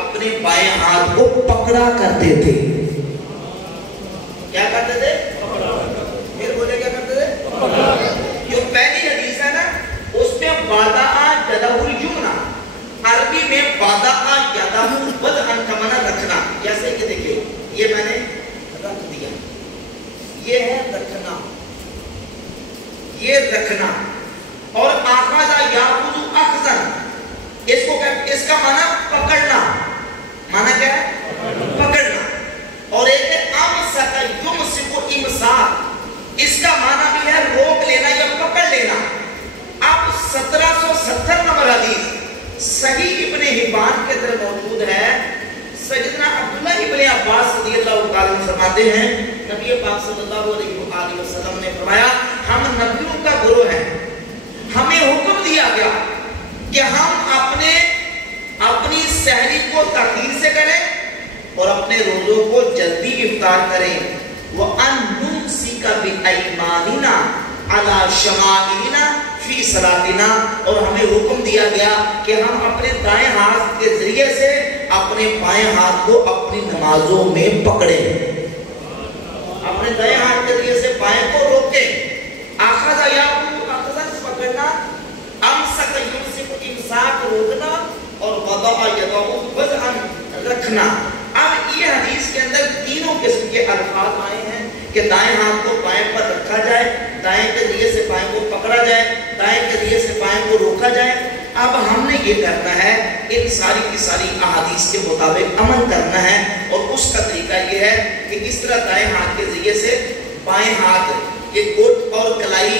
اپنے بائیں ہاتھ کو پکڑا کرتے تھے. کیا کرتے تھے؟ پھر بولے کیا کرتے تھے؟ جو پہلی حدیث ہے نا اس میں وَضَعَ يَدَهُ الْيُمْنَى، عربی میں وَضَعَ يَدَهُ وَضْعًا کا معنی رکھنا. جیسے کہ دیکھیں یہ میں نے رکھ دیا، یہ ہے رکھنا، یہ رکھنا. اور آخذ یاخذ اخذا، اس کا معنی پکڑنا. معنی کیا ہے؟ پکڑنا. اور ایک ہے امسک یمسک امساک، اس کا معنی بھی ہے روک لینا یا پکڑ لینا. اب 1770 نمبر حدیث صحیح ابن حبان کے اندر موجود ہے. سیدنا عبداللہ ابن عباس رضی اللہ تعالیٰ عنہ فرماتے ہیں نبی پاک صلی اللہ علیہ وآلہ وسلم نے فرمایا ہم نبیوں کا گروہ ہیں، ہمیں حکم دیا گیا کہ ہم اپنی سحری کو تاخیر سے کریں اور اپنے روزوں کو جلدی افطار کریں. وَأَن نُمْسِكَ بِأَيْمَانِنَا عَلَى شَمَائِلِنَا فِي صَلَاتِنَا، اور ہمیں حکم دیا گیا کہ ہم اپنے دائیں ہاتھ کے ذریعے سے اپنے بائیں ہاتھ کو اپنی نمازوں میں پکڑیں، اپنے دائیں ہاتھ کے ذریعے سے بائیں کو روکیں. آخذ یاخذ اخذا پکڑنا، امسک یمسک امساک روکنا، اور وضع یدہ وضعا رکھنا. اب یہ حدیث کے اندر تینوں قسم کے الفاظ آئے ہیں کہ دائیں ہاتھ کو بائیں پر رکھا جائے، دائیں کے ذریعے سے بائیں کو پکڑا جائے، دائیں کے ذریعے سے بائیں کو روکا جائے. اب ہم نے یہ کرنا ہے ان ساری کی ساری احادیث کے مطابق عمل کرنا ہے. اور اس کا طریقہ یہ ہے کہ اس طرح دائیں ہاتھ کے ذریعے سے بائیں ہاتھ کے گٹ اور کلائی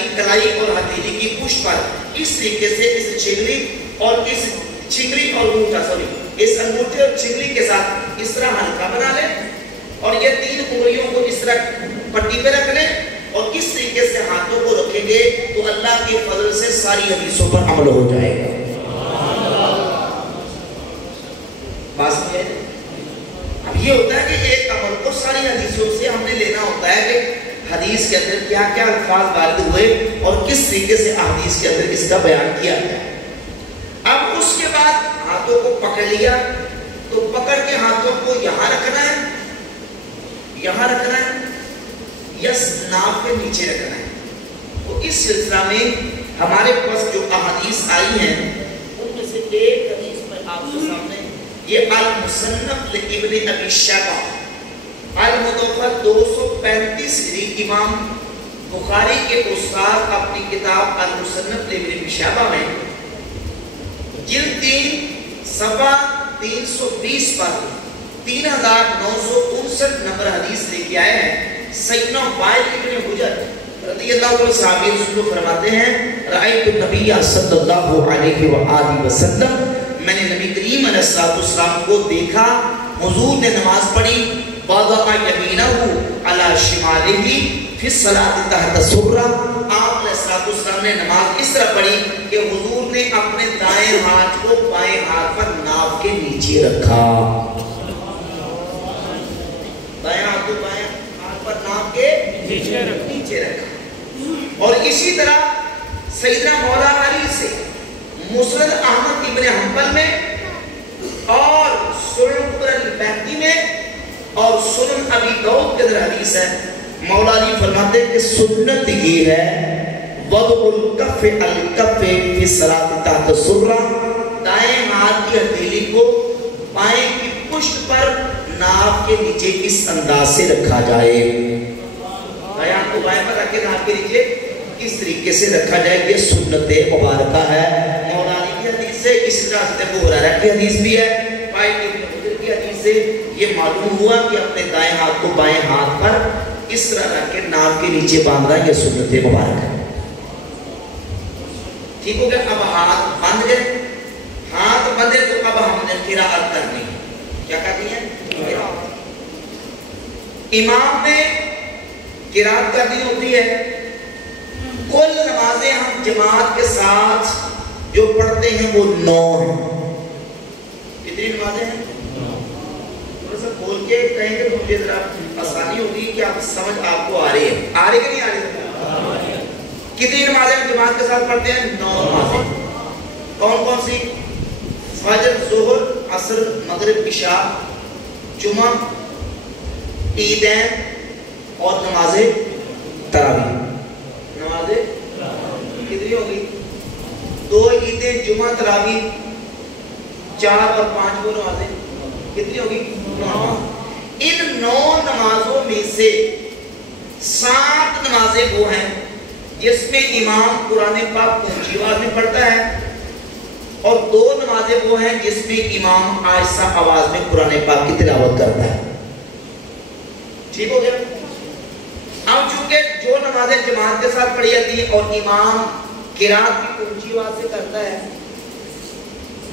اور ہتھیلی کی پشت پر اس طریقے سے اس چنگری اور اس انگوٹھے اور چنگری کے ساتھ اس طرح ہلکا بنا لیں اور یہ تین انگلیوں کو اس طرح پٹی پہ رکھ لیں اور اس طریقے سے ہاتھوں کو رکھیں گے تو اللہ کے فضل سے ساری حدیثوں پر عمل ہو جائے گا. بات یہ ہے اب یہ ہوتا ہے کہ ایک عمل کو ساری حدیثوں سے ہم نے لینا ہوتا ہے کہ حدیث کے اندر کیا کیا الفاظ وارد ہوئے اور کس طریقے سے حدیث کے اندر اس کا بیان کیا گیا. اب اس کے بعد ہاتھوں کو پکڑ لیا تو پکڑ کے ہاتھوں کو یہاں رکھنا ہے، یہاں رکھنا ہے یا ناف کے نیچے رکھنا ہے. تو اس سلسلہ میں ہمارے پاس جو احادیث آئی ہیں ان میں سے ایک حدیث میں آپ کے سامنے یہ المصنف لابن ابی شیبہ المتوفى 235 ہجری امام بخاری کے استاد اپنی کتاب المصنف لابن ابی شیبہ میں جلد 3 صفحہ 320 پر 3959 نمبر حدیث لے کے آئے ہیں. سیدنا وائل ابن حجر رضی اللہ عنہ صحابی رسول فرماتے ہیں رأیت النبی صلی اللہ علیہ وآلہ وسلم، میں نے نبی کریم علیہ السلام کو دیکھا، حضور نے نماز پڑھی، وضع یمینہ علی شمالہ فی الصلاۃ تحت سرہ. آپ علیہ السلام نے نماز اس طرح پڑھی کہ حضور نے اپنے دائیں ہاتھ کو بائیں ہاتھ پر ناف کے نیچے رکھا، دائیں ہاتھ کو بائیں ہاتھ پر ناف کے نیچے رکھا. اور اسی طرح سیدنا مولا علی سے مسند احمد ابن حنبل میں اور سنن البیہقی میں اور سنن ابی داؤد کے اندر حدیث ہے. مولا علی فرماتے ہیں کہ سنت یہ ہے وضع الکف الکف فی الصلاۃ تحت سرہ، دائیں ہاتھ کی ہتھیلی کو بائیں کی پشت پر ناف کے نیچے اس انداز سے رکھا جائے، دائیں ہاتھ کو بائیں پر رکھ کے ناف کے نیچے اس طریقے سے رکھا جائے. یہ سنت مبارکہ ہے مولا علی کی حدیث سے. اسی طرح حضرت ابو ہریرہ کی حدیث بھی ہے، وائل ابن حجر کی حدیث سے یہ معلوم ہوا کہ اپنے دائیں ہاتھ کو بائیں ہاتھ پر اس طرح رکھ کے ناف کے نیچے باندھنا یہ سنت مبارک ہے. ٹھیک ہو گیا. اب ہاتھ بندھ گئے، ہاتھ بندھے تو اب ہم نے قراءت کرنی. کیا کرنی ہے؟ امام نے قراءت کرنی ہوتی ہے. کل نمازیں ہم جماعت کے ساتھ جو پڑھتے ہیں وہ 9 ہیں. کتنی نمازیں ہیں؟ بول کے کہیں کہ مجھے ذرا آسانی ہوگی کہ آپ سمجھ آپ کو آ رہی ہے. آ رہی کہ نہیں آ رہی؟ کتنی نمازیں ہم جماعت کے ساتھ پڑھتے ہیں؟ 9 نمازیں. کون کون سی؟ فجر، ظہر، عصر، مغرب، عشاء، جمعہ، عیدین اور نماز تراویح. نماز کتنی ہوگی؟ 2 عیدیں، جمعہ، تراویح، 4 اور 5 وہ نمازیں کتنی ہوگی؟ 9. ان 9 نمازوں میں سے 7 نمازیں وہ ہیں جس میں امام قرآن پاک اونچی آواز میں پڑھتا ہے، اور 2 نمازیں وہ ہیں جس میں امام آہستہ آواز میں قرآن پاک کی تلاوت کرتا ہے. ٹھیک ہو گیا؟ اب چونکہ جو نمازیں جماعت کے ساتھ پڑھی جاتی ہیں اور امام قرات کی اونچی آواز سے کرتا ہے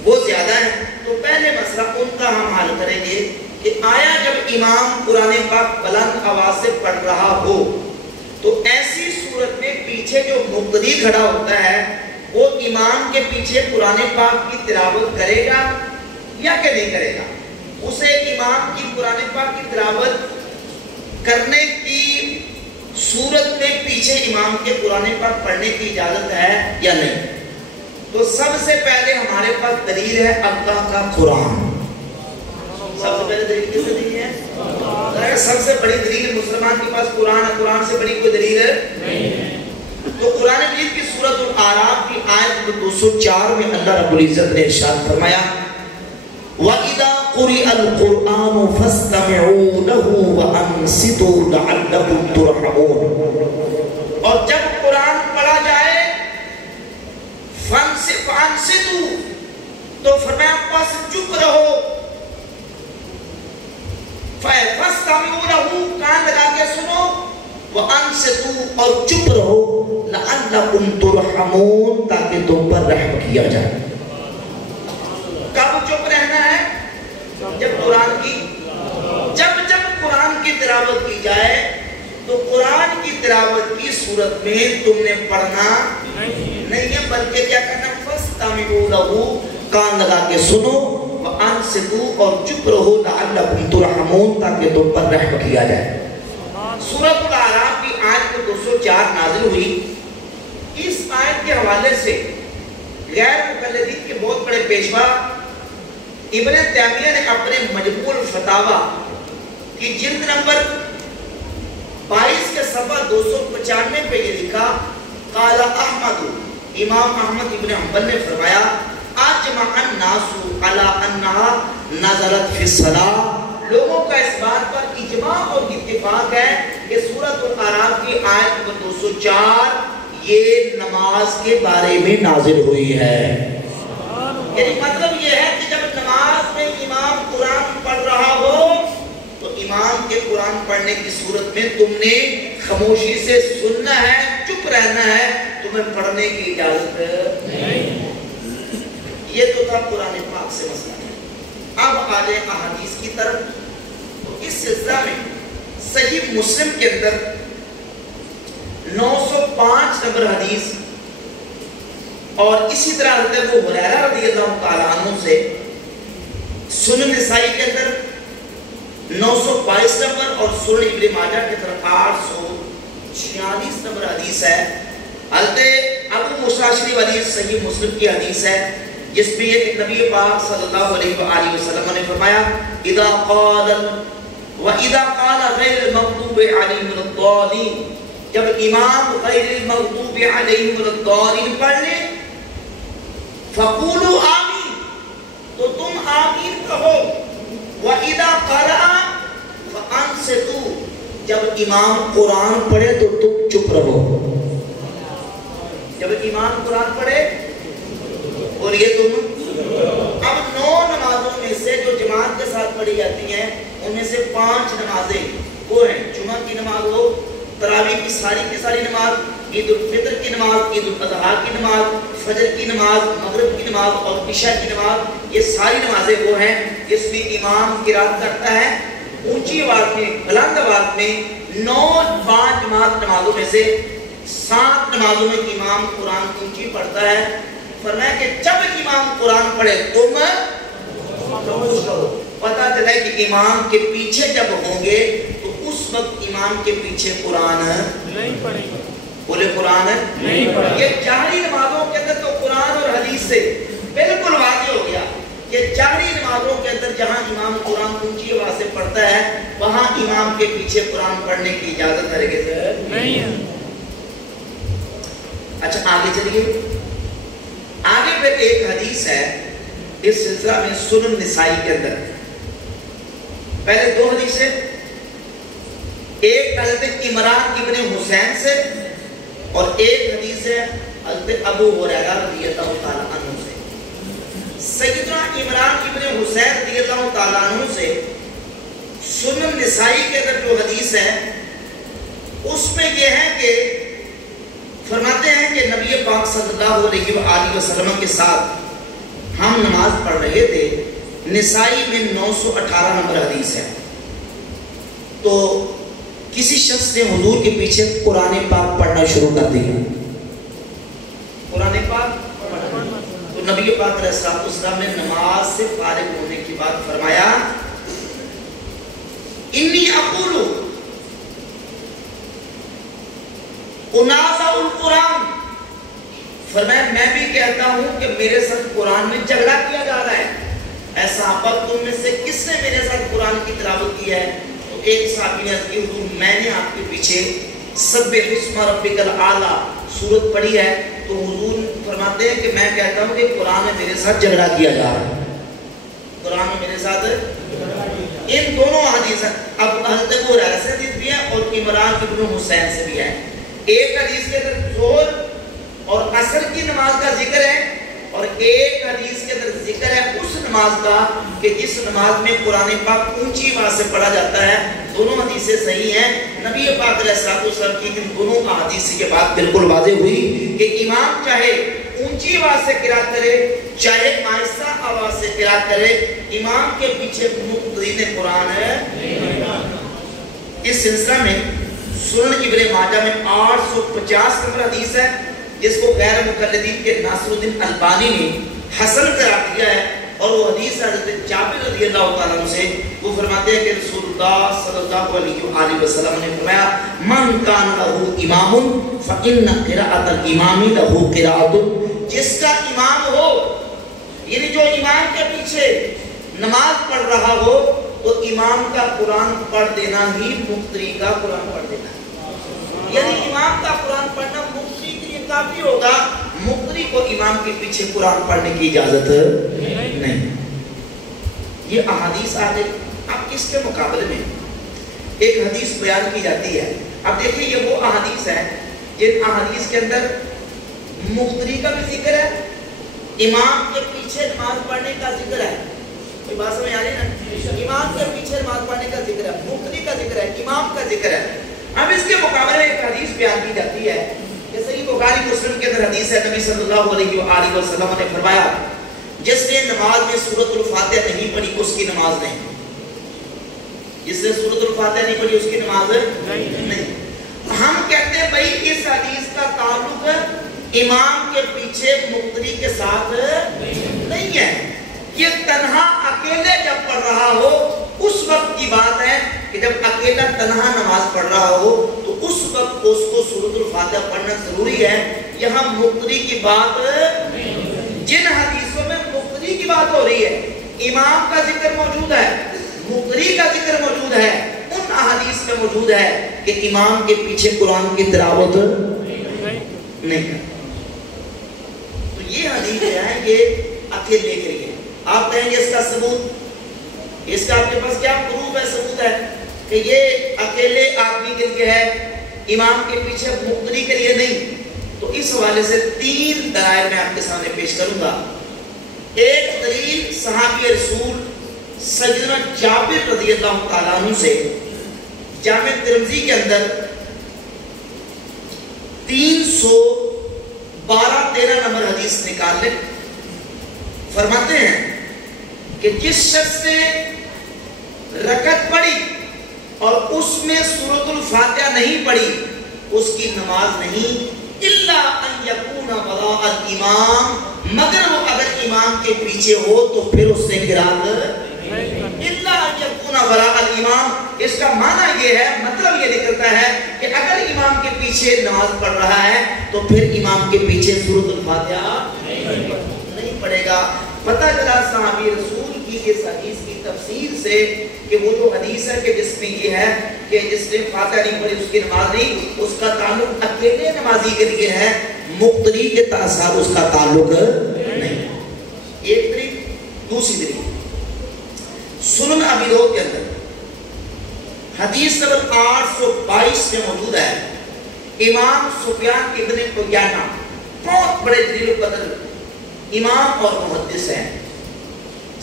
وہ زیادہ ہے، تو پہلے مسئلہ ان کا ہم حل کریں گے کہ آیا جب امام قرآن پاک بلند آواز سے پڑھ رہا ہو تو ایسی صورت میں پیچھے جو مقتدی کھڑا ہوتا ہے وہ امام کے پیچھے قرآن پاک کی تلاوت کرے گا یا کہ نہیں کرے گا؟ اسے امام کی قرآن پاک کی تلاوت کرنے کی صورت میں پیچھے امام کے قرآن پاک پڑھنے کی اجازت ہے یا نہیں؟ تو سب سے پہلے ہمارے پاس دلیل ہے اللہ کا قرآن. سب سے پہلے دلیل کس سے دی ہے؟ سب سے بڑی دلیل مسلمان کے پاس قرآن ہے. قرآن سے بڑی کوئی دلیل نہیں ہے. تو قرآن مجید کی سورۃ الاعراف کی آیت 204 میں اللہ رب العزت نے ارشاد فرمایا وَإِذَا قُرِئَ الْقُرْآنُ فَاسْتَمِعُوا لَهُ وَأَنصِتُوا لَعَلَّكُمْ تُرْحَمُونَ. اور جب قرآن پڑھا جائے فَانصِتُوا تو فرمایا پس چپ رہو، فَاسْتَمِعُوا لَهُ کان لگا کے سنو، وَأَنصِتُوا اور چپ رہو، لَعَلَّكُمْ تُرْحَمُونَ تاکہ تم پر رحم کیا جائے. کب چپ رہنا ہے؟ جب قرآن کی تلاوت کی جائے تو قرآن کی تلاوت کی صورت میں تم نے پڑھنا نہیں ہے، بلکہ کیا کرنا؟ فَاسْتَمِعُوا لَهُ کان لگا کے سنو، وَأَنصِتُوا اور چپ رہو، لَعَلَّكُمْ تُرْحَمُونَ تاکہ تم پر رحم کیا جائے. سورۃ الاعراف کی آیت 204 نازل ہوئی. اس آیت کے حوالے سے غیر مقلدین کے بہت بڑے پیشوا ابن تیمیہ نے اپنے مجموع الفتاوی کی جلد نمبر 22 کے صفحہ 295 پہ یہ لکھا قال احمد، امام احمد ابن حنبل نے فرمایا اجمع الناس علی انہا نزلت فی الصلاۃ، لوگوں کا اس بات پر اجماع اور اتفاق ہے کہ سورۃ الاعراف کی آیت نمبر 204 یہ نماز کے بارے میں نازل ہوئی ہے. یعنی مطلب یہ ہے کہ جب نماز میں امام قرآن پڑھ رہا ہو تو امام کے قرآن پڑھنے کی صورت میں تم نے خاموشی سے سننا ہے، چپ رہنا ہے، تمہیں پڑھنے کی اجازت نہیں. یہ تو تھا قرآن پاک سے مسئلہ. اب آ جائیں احادیث کی طرف. تو اس سلسلہ میں صحیح مسلم کے اندر 905 نمبر حدیث اور اسی طرح حضرت ابو ہریرہ رضی اللہ تعالیٰ عنہ سے سنن نسائی کے اندر 922 نمبر اور سنن ابن ماجہ کے اندر 846 نمبر حدیث ہے. حضرت ابو موسیٰ اشعری صحیح مسلم کی حدیث ہے جس میں یہ نبی پاک صلی اللہ علیہ وآلہ وسلم نے فرمایا اذا قال غیر المغضوب علیہم الضالین، جب امام غیر المغضوب علیہم الضالین پڑھ لیں فقولوا آمین تو تم آمین کہو، وَإِذَا قَرَأَ فَأَنصِتُوا جب امام قرآن پڑھے تو تم چپ رہو. جب امام قرآن پڑھے اور یہ تم اب 9 نمازوں میں سے جو جماعت کے ساتھ پڑھی جاتی ہیں ان میں سے 5 نمازیں وہ ہیں جمعہ کی نماز ہو، تراویح کی ساری نماز، عید الفطر کی نماز، عید الاضحیٰ کی نماز، فجر کی نماز، مغرب کی نماز اور عشاء کی نماز. یہ ساری نمازیں وہ ہیں جس میں امام قرات کرتا ہے اونچی آواز میں، بلند آواز میں. 5 جماعت نمازوں میں سے 7 نمازوں میں امام قرآن اونچی پڑھتا ہے. فرمایا کہ جب امام قرآن پڑھے تم پتہ چلا ہے کہ امام کے پیچھے جب ہوں گے تو اس وقت امام کے پیچھے قرآن نہیں پڑھیں گے. بولے قرآن نہیں پڑھیں. یہ جہری نمازوں کے اندر تو قرآن اور حدیث سے بالکل واضح ہو گیا کہ جہری نمازوں کے اندر جہاں امام قرآن اونچی آواز سے پڑھتا ہے وہاں امام کے پیچھے قرآن پڑھنے کی اجازت ہرگز نہیں ہے۔ اچھا آگے چلیے، آگے پھر ایک حدیث ہے اس سلسلہ میں سنن نسائی کے اندر، پہلے دو حدیثیں، ایک حضرت عمران ابن حسین سے اور ایک حدیث ہے حضرت ابو ہریرہ رضی اللہ تعالیٰ عنہ سے۔ سیدنا عمران ابن حسین رضی اللہ تعالیٰ عنہ سے سنن نسائی کے اندر جو حدیث ہے اس میں یہ ہے کہ فرماتے ہیں کہ نبی پاک صلی اللہ علیہ وآلہ وسلم کے ساتھ ہم نماز پڑھ رہے تھے، نسائی میں 918 نمبر حدیث ہے۔ تو کسی شخص نے حضور کے پیچھے قرآن پاک پڑھنا شروع کر دیا، قرآن پاک، تو نبی پاک علیہ السلام نے نماز سے فارغ ہونے کی بات فرمایا، انی اقول انازع القرآن، فرمایا میں بھی کہتا ہوں کہ میرے ساتھ قرآن میں جھگڑا کیا جا رہا ہے۔ ایسا صحابہ تم میں سے کس نے میرے ساتھ قرآن کی تلاوت کی ہے؟ تو ایک صحابی نے عرض کی حضور میں نے آپ کے پیچھے سبح اسم ربک الاعلی سورت پڑھی ہے، تو حضور فرماتے ہیں کہ میں کہتا ہوں کہ قرآن میں میرے ساتھ جھگڑا کیا جا رہا ہے، قرآن میں میرے ساتھ۔ ان دونوں حدیث اب حضرت ابو ہریرہ سے حدیث بھی ہے اور عمران ابن حسین سے بھی ہے۔ ایک حدیث کے اندر ظہر اور عصر کی نماز کا ذکر ہے اور ایک حدیث کے اندر ذکر ہے اس نماز کا کہ جس نماز میں قرآن پاک اونچی آواز سے پڑھا جاتا ہے۔ دونوں حدیثیں صحیح ہیں۔ نبی پاک علیہ السلام کی ان دونوں احادیث کے بعد بالکل واضح ہوئی کہ امام چاہے اونچی آواز سے قرات کرے چاہے آہستہ آواز سے قرات کرے، امام کے پیچھے مقتدین قرآن ہے۔ اس سلسلہ میں سنن ابن ماجہ میں 850 نمبر حدیث ہے جس کو غیر مقلدین کے ناصر الدین البانی نے حسن قرار دیا ہے، اور وہ حدیث حضرت جابر رضی اللہ تعالیٰ عنہ سے وہ فرماتے ہیں کہ رسول اللہ صلی اللہ علیہ وآلہ وسلم نے فرمایا من کان لہو امام فإن قراءۃ الامام لہو قراءۃ، جس کا امام ہو یعنی جو امام کے پیچھے نماز پڑھ رہا ہو تو امام کا قرآن پڑھ دینا ہی مقتدی کا قرآن پڑھ دینا ہے، یعنی امام کا قرآن پڑھنا مقتدی کے لیے کافی ہوگا، مقتدی کو امام کے پیچھے قرآن پڑھنے کی اجازت نہیں۔ یہ احادیث آگے اب اس کے مقابلے میں ایک حدیث بیان کی جاتی ہے۔ اب دیکھیں یہ وہ احادیث ہے جن احادیث کے اندر مقتدی کا بھی ذکر ہے، امام کے پیچھے نماز پڑھنے کا ذکر ہے، کوئی بات سمجھ آ رہی ہے نا؟ امام کے پیچھے نماز پڑھنے کا ذکر ہے، مقتدی کا ذکر ہے، امام کا ذکر ہے۔ اب اس کے مقابلے میں ایک حدیث بیان کی جاتی ہے کہ صحیح بخاری مسلم کے اندر حدیث ہے، نبی صلی اللہ علیہ وآلہ وسلم نے فرمایا جس نے نماز میں سورۃ الفاتحہ نہیں پڑھی اس کی نماز نہیں، جس نے سورۃ الفاتحہ نہیں پڑھی اس کی نماز نہیں۔ ہم کہتے ہیں بھائی اس حدیث کا تعلق امام کے پیچھے مقتدی کے ساتھ نہیں ہے، یہ تنہا اکیلے جب پڑھ رہا ہو اس وقت کی بات ہے کہ جب اکیلا تنہا نماز پڑھ رہا ہو تو اس وقت اس کو سورۃ الفاتحہ پڑھنا ضروری ہے۔ یہاں مقتدی کی بات، جن حدیثوں میں مقتدی کی بات ہو رہی ہے امام کا ذکر موجود ہے، مقتدی کا ذکر موجود ہے، ان احادیث میں موجود ہے کہ امام کے پیچھے قرآن کی تلاوت نہیں ہے۔ تو یہ حدیث ہے یہ اکیلے کے لیے، آپ کہیں گے اس کا ثبوت، اس کا آپ کے پاس کیا پروف ہے، ثبوت ہے کہ یہ اکیلے آدمی کے لیے ہے، امام کے پیچھے مقتدی کے لیے نہیں؟ تو اس حوالے سے 3 دلائل میں آپ کے سامنے پیش کروں گا۔ ایک دلیل صحابی رسول سیدنا جابر رضی اللہ تعالیٰ عنہ سے جامع ترمذی کے اندر 312-13 نمبر حدیث نکال لیں، فرماتے ہیں کہ جس شخص نے رکعت پڑھی اور اس میں سورۃ الفاتحہ نہیں پڑھی اس کی نماز نہیں، الا ان یکون وراء الامام، مگر وہ اگر امام کے پیچھے ہو تو پھر اس نے قرات، الا ان یکون وراء الامام، اس کا معنی یہ ہے، مطلب یہ نکلتا ہے کہ اگر امام کے پیچھے نماز پڑھ رہا ہے تو پھر امام کے پیچھے سورۃ الفاتحہ نہیں پڑھے گا۔ گا. پتہ چلا صحابی رسول کی اس حدیث کی تفسیر سے کہ وہ جو حدیث ہے کہ جس میں یہ ہے کہ جس نے فاتحہ نہیں پڑھی اس کی نماز نہیں, اس کا تعلق اکیلے نمازی کے لیے ہے, مقتدی کے ساتھ اس کا تعلق نہیں. ایک طریق. دوسری طریق سنن ابی داؤد کے اندر حدیث نمبر 822 میں موجود ہے. امام سفیان ابن عیینہ بہت بڑے جلیل القدر امام اور محدث ہیں.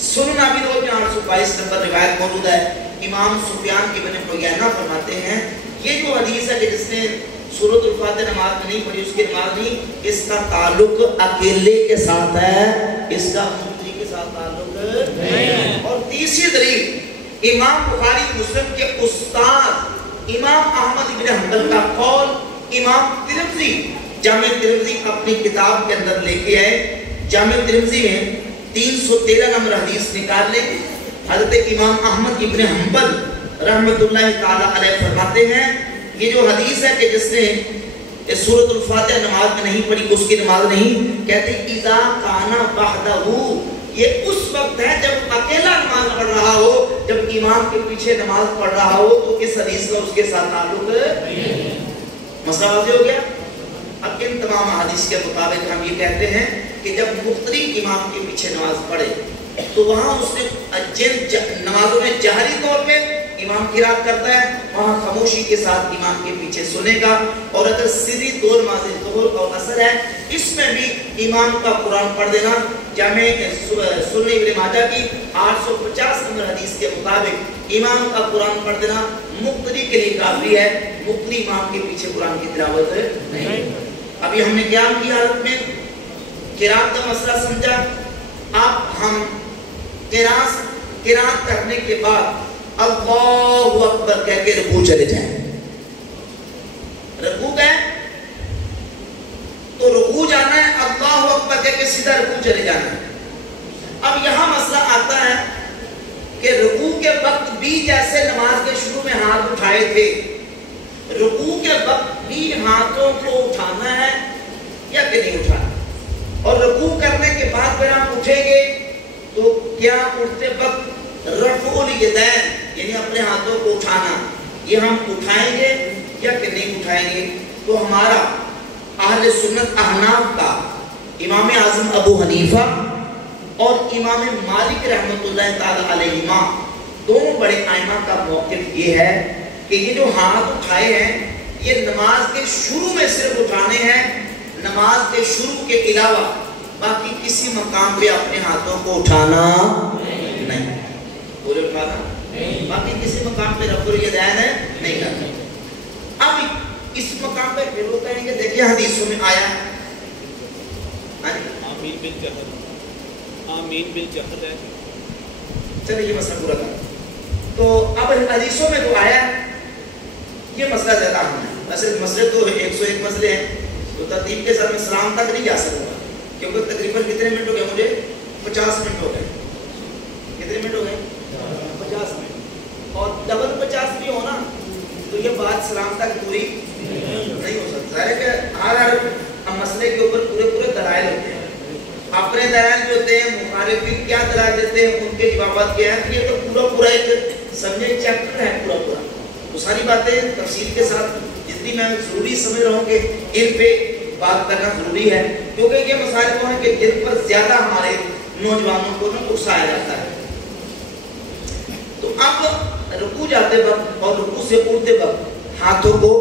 سنن ابی داؤد میں 822 نمبر روایت موجود ہے. امام سفیان ابن عیینہ فرماتے ہیں یہ جو حدیث ہے کہ جس نے سورۃ الفاتحہ نماز میں نہیں پڑھی اس کی نماز نہیں, اس کا تعلق اکیلے کے ساتھ ہے, اس کا مقتدی کے ساتھ تعلق نہیں. اور تیسری دلیل امام بخاری مسلم کے استاد امام احمد ابن حنبل کا قول امام ترمذی جامع ترمذی اپنی کتاب کے اندر لے کے آئے. جامع ترمذی میں 313 نمبر حدیث نکال لیں. حضرت امام احمد ابن حنبل رحمۃ اللہ تعالی علیہ فرماتے ہیں یہ جو حدیث ہے کہ جس نے سورۃ الفاتحہ نماز میں نہیں پڑھی اس کی نماز نہیں, کہتے اذا کانا وحدہ, یہ اس وقت ہے جب اکیلا نماز پڑھ رہا ہو, جب امام کے پیچھے نماز پڑھ رہا ہو تو اس حدیث کا اس کے ساتھ تعلق نہیں. مسئلہ واضح ہو گیا. اب ان تمام حدیث کے مطابق ہم یہ کہتے ہیں کہ جب مقتدی امام کے پیچھے نماز پڑھے تو وہاں اس نے جن نمازوں میں جہری طور پہ امام قرات کرتا ہے وہاں خاموشی کے ساتھ امام کے پیچھے سنے گا. اور اگر سری دو نمازیں ظہر اور عصر ہے اس میں بھی امام کا قرآن پڑھ دینا جامع سنن ابن ماجہ کی 850 نمبر حدیث کے مطابق امام کا قرآن پڑھ دینا مقتدی کے لیے کافی ہے, مقتدی امام کے پیچھے قرآن کی تلاوت نہیں. ابھی ہم نے قیام کی حالت میں قرات کا مسئلہ سمجھا. اب ہم قرات کرنے کے بعد اللہ اکبر کہہ کے رکوع چلے جائیں. رکوع گئے تو رکوع جانا ہے, اللہ اکبر کہہ کے سیدھا رکوع چلے جانا ہے. اب یہاں مسئلہ آتا ہے کہ رکوع کے وقت بھی جیسے نماز کے شروع میں ہاتھ اٹھائے تھے, رکوع کے وقت بھی ہاتھوں کو اٹھانا ہے یا کہ نہیں اٹھانا. اور رکوع کرنے کے بعد پھر ہم اٹھیں گے تو کیا اٹھتے وقت رفع الیدین یعنی اپنے ہاتھوں کو اٹھانا یہ ہم اٹھائیں گے یا کہ نہیں اٹھائیں گے. تو ہمارا اہل سنت احناف کا امام اعظم ابو حنیفہ اور امام مالک رحمۃ اللہ تعالی علیہما دونوں بڑے ائمہ کا موقف یہ ہے کہ یہ جو ہاتھ اٹھائے ہیں یہ نماز کے شروع میں صرف اٹھانے ہیں, نماز کے شروع کے علاوہ باقی کسی مقام پہ اپنے ہاتھوں کو اٹھانا نہیں. پورے اٹھانا باقی کسی مقام پہ رفع الیدین نہیں کرنا. اب اس مقام پہ پھر وہ کہیں گے دیکھیے حدیثوں میں آیا ہے آمین بالجہد, آمین بالجہد ہے. چلیے یہ مسئلہ پورا کر. تو اب حدیثوں میں جو آیا ہے یہ مسئلہ زیادہ اہم ہے. ویسے مسئلے تو 101 مسئلے ہیں تو ترتیب کے ساتھ میں سلام تک نہیں جا سکوں گا کیونکہ تقریباً کتنے منٹ ہو گئے, مجھے 50 منٹ ہو گئے. کتنے منٹ ہو گئے؟ 50 منٹ. اور ڈبل 50 بھی ہونا تو یہ بات سلام تک پوری نہیں ہو سکتی. ظاہر ہے کہ ہر مسئلے کے اوپر پورے دلائل ہوتے ہیں, اپنے دلائل بھی ہوتے ہیں, مخالفین کیا دلائل دیتے ہیں ان کے جوابات کیا ہیں. یہ تو پورا ایک سمجھے چیپٹر ہے پورا. وہ ساری باتیں تفصیل کے ساتھ جتنی میں ضروری سمجھ رہا ہوں کہ ان پہ بات کرنا ضروری ہے کیونکہ یہ مسائل وہ ہیں کہ جن پر زیادہ ہمارے نوجوانوں کو اکسایا جاتا ہے. تو اب رکوع جاتے وقت اور رکوع سے اٹھتے وقت ہاتھوں کو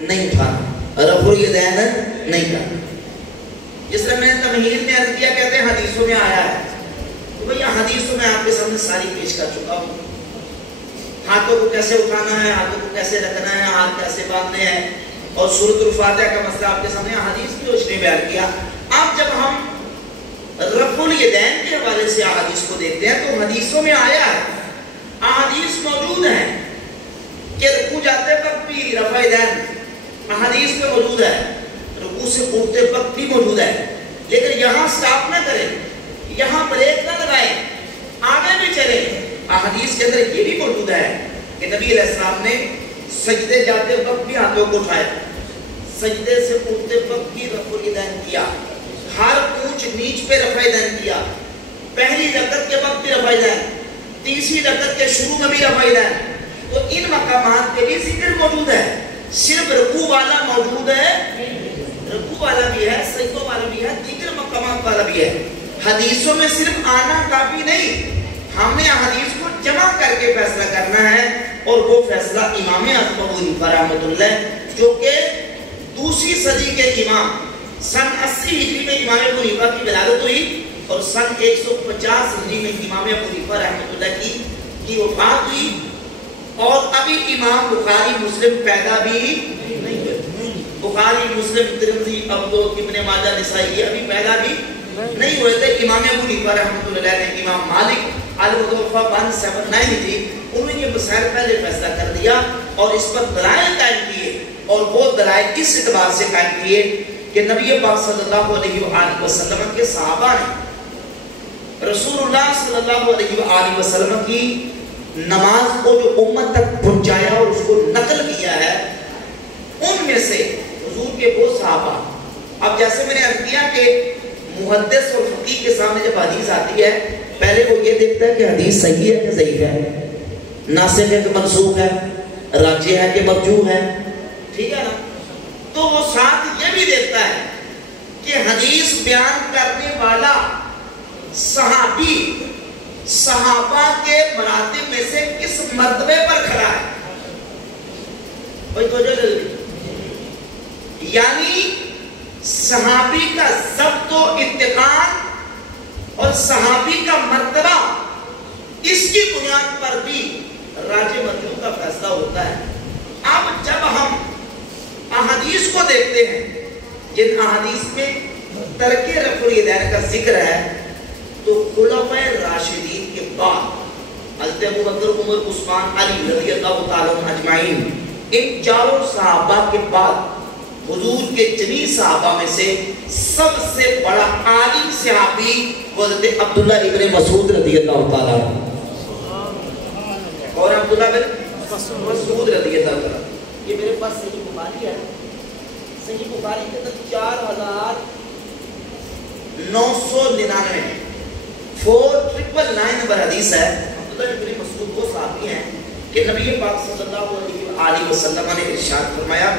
نہیں اٹھانا, رفع الیدین نہیں کرنا. جس طرح میں نے تمہید میں عرض کیا کہتے ہیں حدیثوں میں آیا ہے تو بھئی حدیثوں میں آپ کے سامنے ساری پیش کر چکا ہوں. ہاتھوں کو کیسے اٹھانا ہے, ہاتھوں کو کیسے رکھنا ہے, ہاتھ کیسے باندھنے ہیں, اور سورۃ الفاتحہ کا مسئلہ آپ کے سامنے حدیث کی روشنی بیان کیا. اب جب ہم رفع الیدین کے حوالے سے احادیث کو دیکھتے ہیں تو حدیثوں میں آیا ہے, احادیث موجود ہیں کہ رکوع جاتے وقت بھی رفع الیدین احادیث میں موجود ہے, رکوع سے اٹھتے وقت بھی موجود ہے. لیکن یہاں سٹاپ نہ کریں, یہاں بریک نہ لگائیں, آگے بھی چلیں. احادیث کے اندر یہ بھی موجود ہے کہ نبی علیہ السلام نے سجدے جاتے وقت بھی ہاتھوں کو اٹھایا, سجدے سے اٹھتے وقت بھی رفع الیدین کیا, ہر اونچ نیچ پہ رفع الیدین کیا, پہلی رکعت کے وقت بھی رفع دین، تیسری رکعت کے شروع میں بھی رفع دین. تو ان مقامات پہ بھی ذکر موجود ہے. صرف رکوع والا موجود ہے، رکوع والا بھی ہے، سجدوں والا بھی ہے، دیگر مقامات والا بھی ہے. حدیثوں میں صرف آنا کافی نہیں، ہم نے حدیث کو جمع کر کے فیصلہ کرنا ہے. اور وہ فیصلہ امام اعظم ابو حنیفہ رحمۃ اللہ جو کہ دوسری صدی کے امام، سن 80 ہجری میں امام ابو حنیفہ کی ولادت ہوئی اور سن 150 ہجری میں امام ابو حنیفہ رحمۃ اللہ کی وفات ہوئی. اور ابھی امام بخاری مسلم پیدا بھی نہیں ہوئے. بخاری مسلم ترمذی ابو ابن ماجہ نسائی یہ ابھی پیدا بھی نہیں ہوئے تھے. امام ابو حنیفہ رحمۃ اللہ نے امام مالک المتوفی 179 ہجری انہوں نے یہ مسائل پہلے فیصلہ کر دیا اور اس پر دلائل قائم کیے. اور وہ دلائل اس اعتبار سے قائم کیے کہ نبی پاک صلی اللہ علیہ وآلہ وسلم کے صحابہ نے رسول اللہ صلی اللہ علیہ وآلہ وسلم کی نماز کو جو امت تک پہنچایا اور اس کو نقل کیا ہے، ان میں سے حضور کے وہ صحابہ. اب جیسے میں نے عرض کیا کہ محدث اور فقیہ کے سامنے جب حدیث آتی ہے پہلے وہ یہ دیکھتا ہے کہ حدیث صحیح ہے کہ ضعیف ہے، ناسخ ہے کہ منسوخ ہے، راجح ہے کہ مرجوح ہے. ٹھیک ہے نا؟ تو وہ ساتھ یہ بھی دیکھتا ہے کہ حدیث بیان کرنے والا صحابی صحابہ کے مراتب میں سے کس مرتبے پر کھڑا ہے. یعنی صحابی کا ضبط و اتقان اور صحابی کا مرتبہ، اس کی بنیاد پر بھی راجح مرجوح کا فیصلہ ہوتا ہے. اب جب ہم احادیث کو دیکھتے ہیں جن احادیث میں ترک رفع الیدین کا ذکر ہے، تو خلفائے راشدین کے بعد حضرت ابوبکر، عمر، عثمان، علی رضی اللہ تعالیٰ عنہ اجمعین، ان چاروں صحابہ کے بعد حضور کے جمیع صحابہ میں سے سب سے بڑا عالم صحابی حضرت عبداللہ ابن مسعود رضی اللہ تعالیٰ عنہ. اور عبداللہ بن مسعود رضی اللہ تعالیٰ، یہ میرے پاس صحیح بخاری ہے. صحیح بخاری کے اندر 4999 4999 نمبر حدیث ہے. عبداللہ ابن مسعود وہ صحابی ہیں کہ نبی پاک صلی اللہ علیہ وسلم نے ارشاد فرمایا،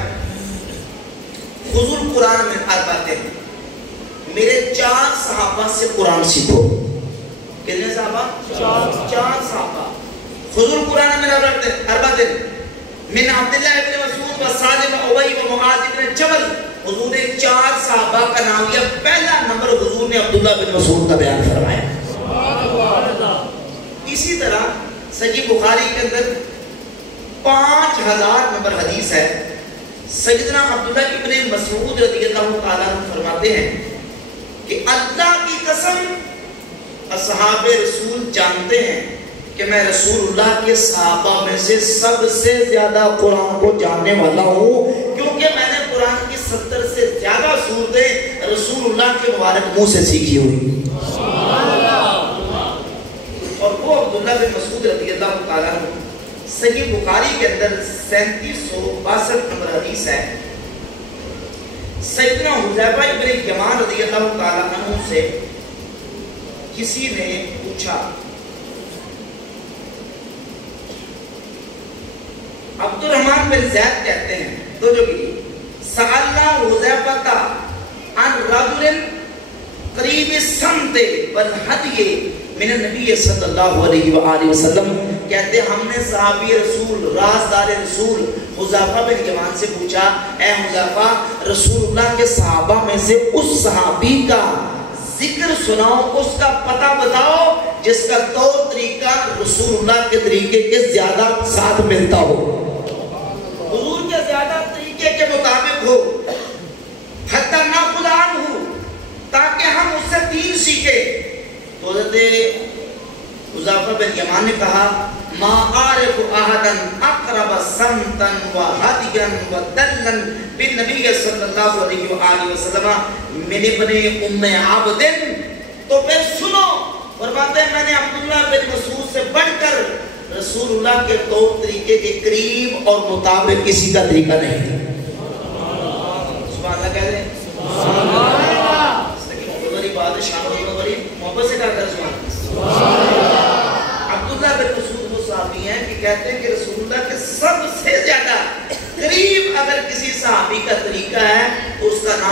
خذوا القرآن من اربعۃ، میرے 4 صحابہ سے قرآن سیکھو. کتنے صحابہ؟ 4 صحابہ. خذوا القرآن من اربعۃ من عبداللہ ابن مسعود و سعد بن ابی و معاذ بن جبل. حضور نے 4 صحابہ کا نام لیا، پہلا نمبر حضور نے عبداللہ بن مسعود کا بیان فرمایا. اسی طرح صحیح بخاری کے اندر 5000 نمبر حدیث ہے. سیدنا عبداللہ ابن مسعود رضی اللہ تعالیٰ عنہ فرماتے ہیں کہ اللہ کی قسم اصحاب رسول جانتے ہیں کہ میں رسول اللہ کے صحابہ میں سے سب سے زیادہ قرآن کو جاننے والا ہوں، کیونکہ میں نے قرآن کی 70 سے زیادہ سورتیں رسول اللہ کے مبارک منہ سے سیکھی ہوئی. اور وہ عبداللہ بن مسعود رضی اللہ تعالیٰ عنہ صحیح بخاری کے اندر 3762 نمبر حدیث ہے. سیدنا حذیفہ ابن یمان رضی اللہ تعالیٰ عنہ سے کسی نے پوچھا، عبد الرحمن بن زید کہتے ہیں تو جو بھی سألنا حذیفہ عن رجل قریب السمت والہدی من النبی صلی اللہ علیہ وآلہ وسلم، کہتے ہم نے صحابی رسول رازدار رسول حذیفہ بن یمان سے پوچھا، اے حذیفہ رسول اللہ کے صحابہ میں سے اس صحابی کا ذکر سناؤ، اس کا پتہ بتاؤ جس کا طور طریقہ رسول اللہ کے طریقے کے زیادہ ساتھ ملتا ہو، حضور کے زیادہ طریقے کے مطابق ہو، حتی ناخذ عنہ، تاکہ ہم اس سے دین سیکھیں. تو حضرت حذیفہ بن یمان نے کہا، ما عارف احدا اقرب سمتا وهدیا ودلا بالنبی صلی اللہ علیہ وآلہ وسلم من ابن ام عبد. تو پھر سنو، فرماتے ہیں میں نے عبداللہ بن مسعود سے بڑھ کر رسول اللہ کے طور طریقے کے قریب اور مطابق کسی کا طریقہ نہیں تھا. سبحان اللہ کہہ رہے ہیں، سبحان اللہ. اس لیے بڑی بات ہے، شان و بڑی محبت سے کہا کر سبحان اللہ.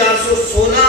416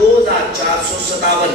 2457,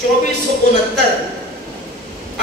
2469,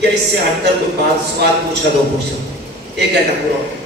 یا اس سے ہٹ کر کوئی بات سوال پوچھا تو پوچھ سکتے 1 گھنٹہ پورا ہو گیا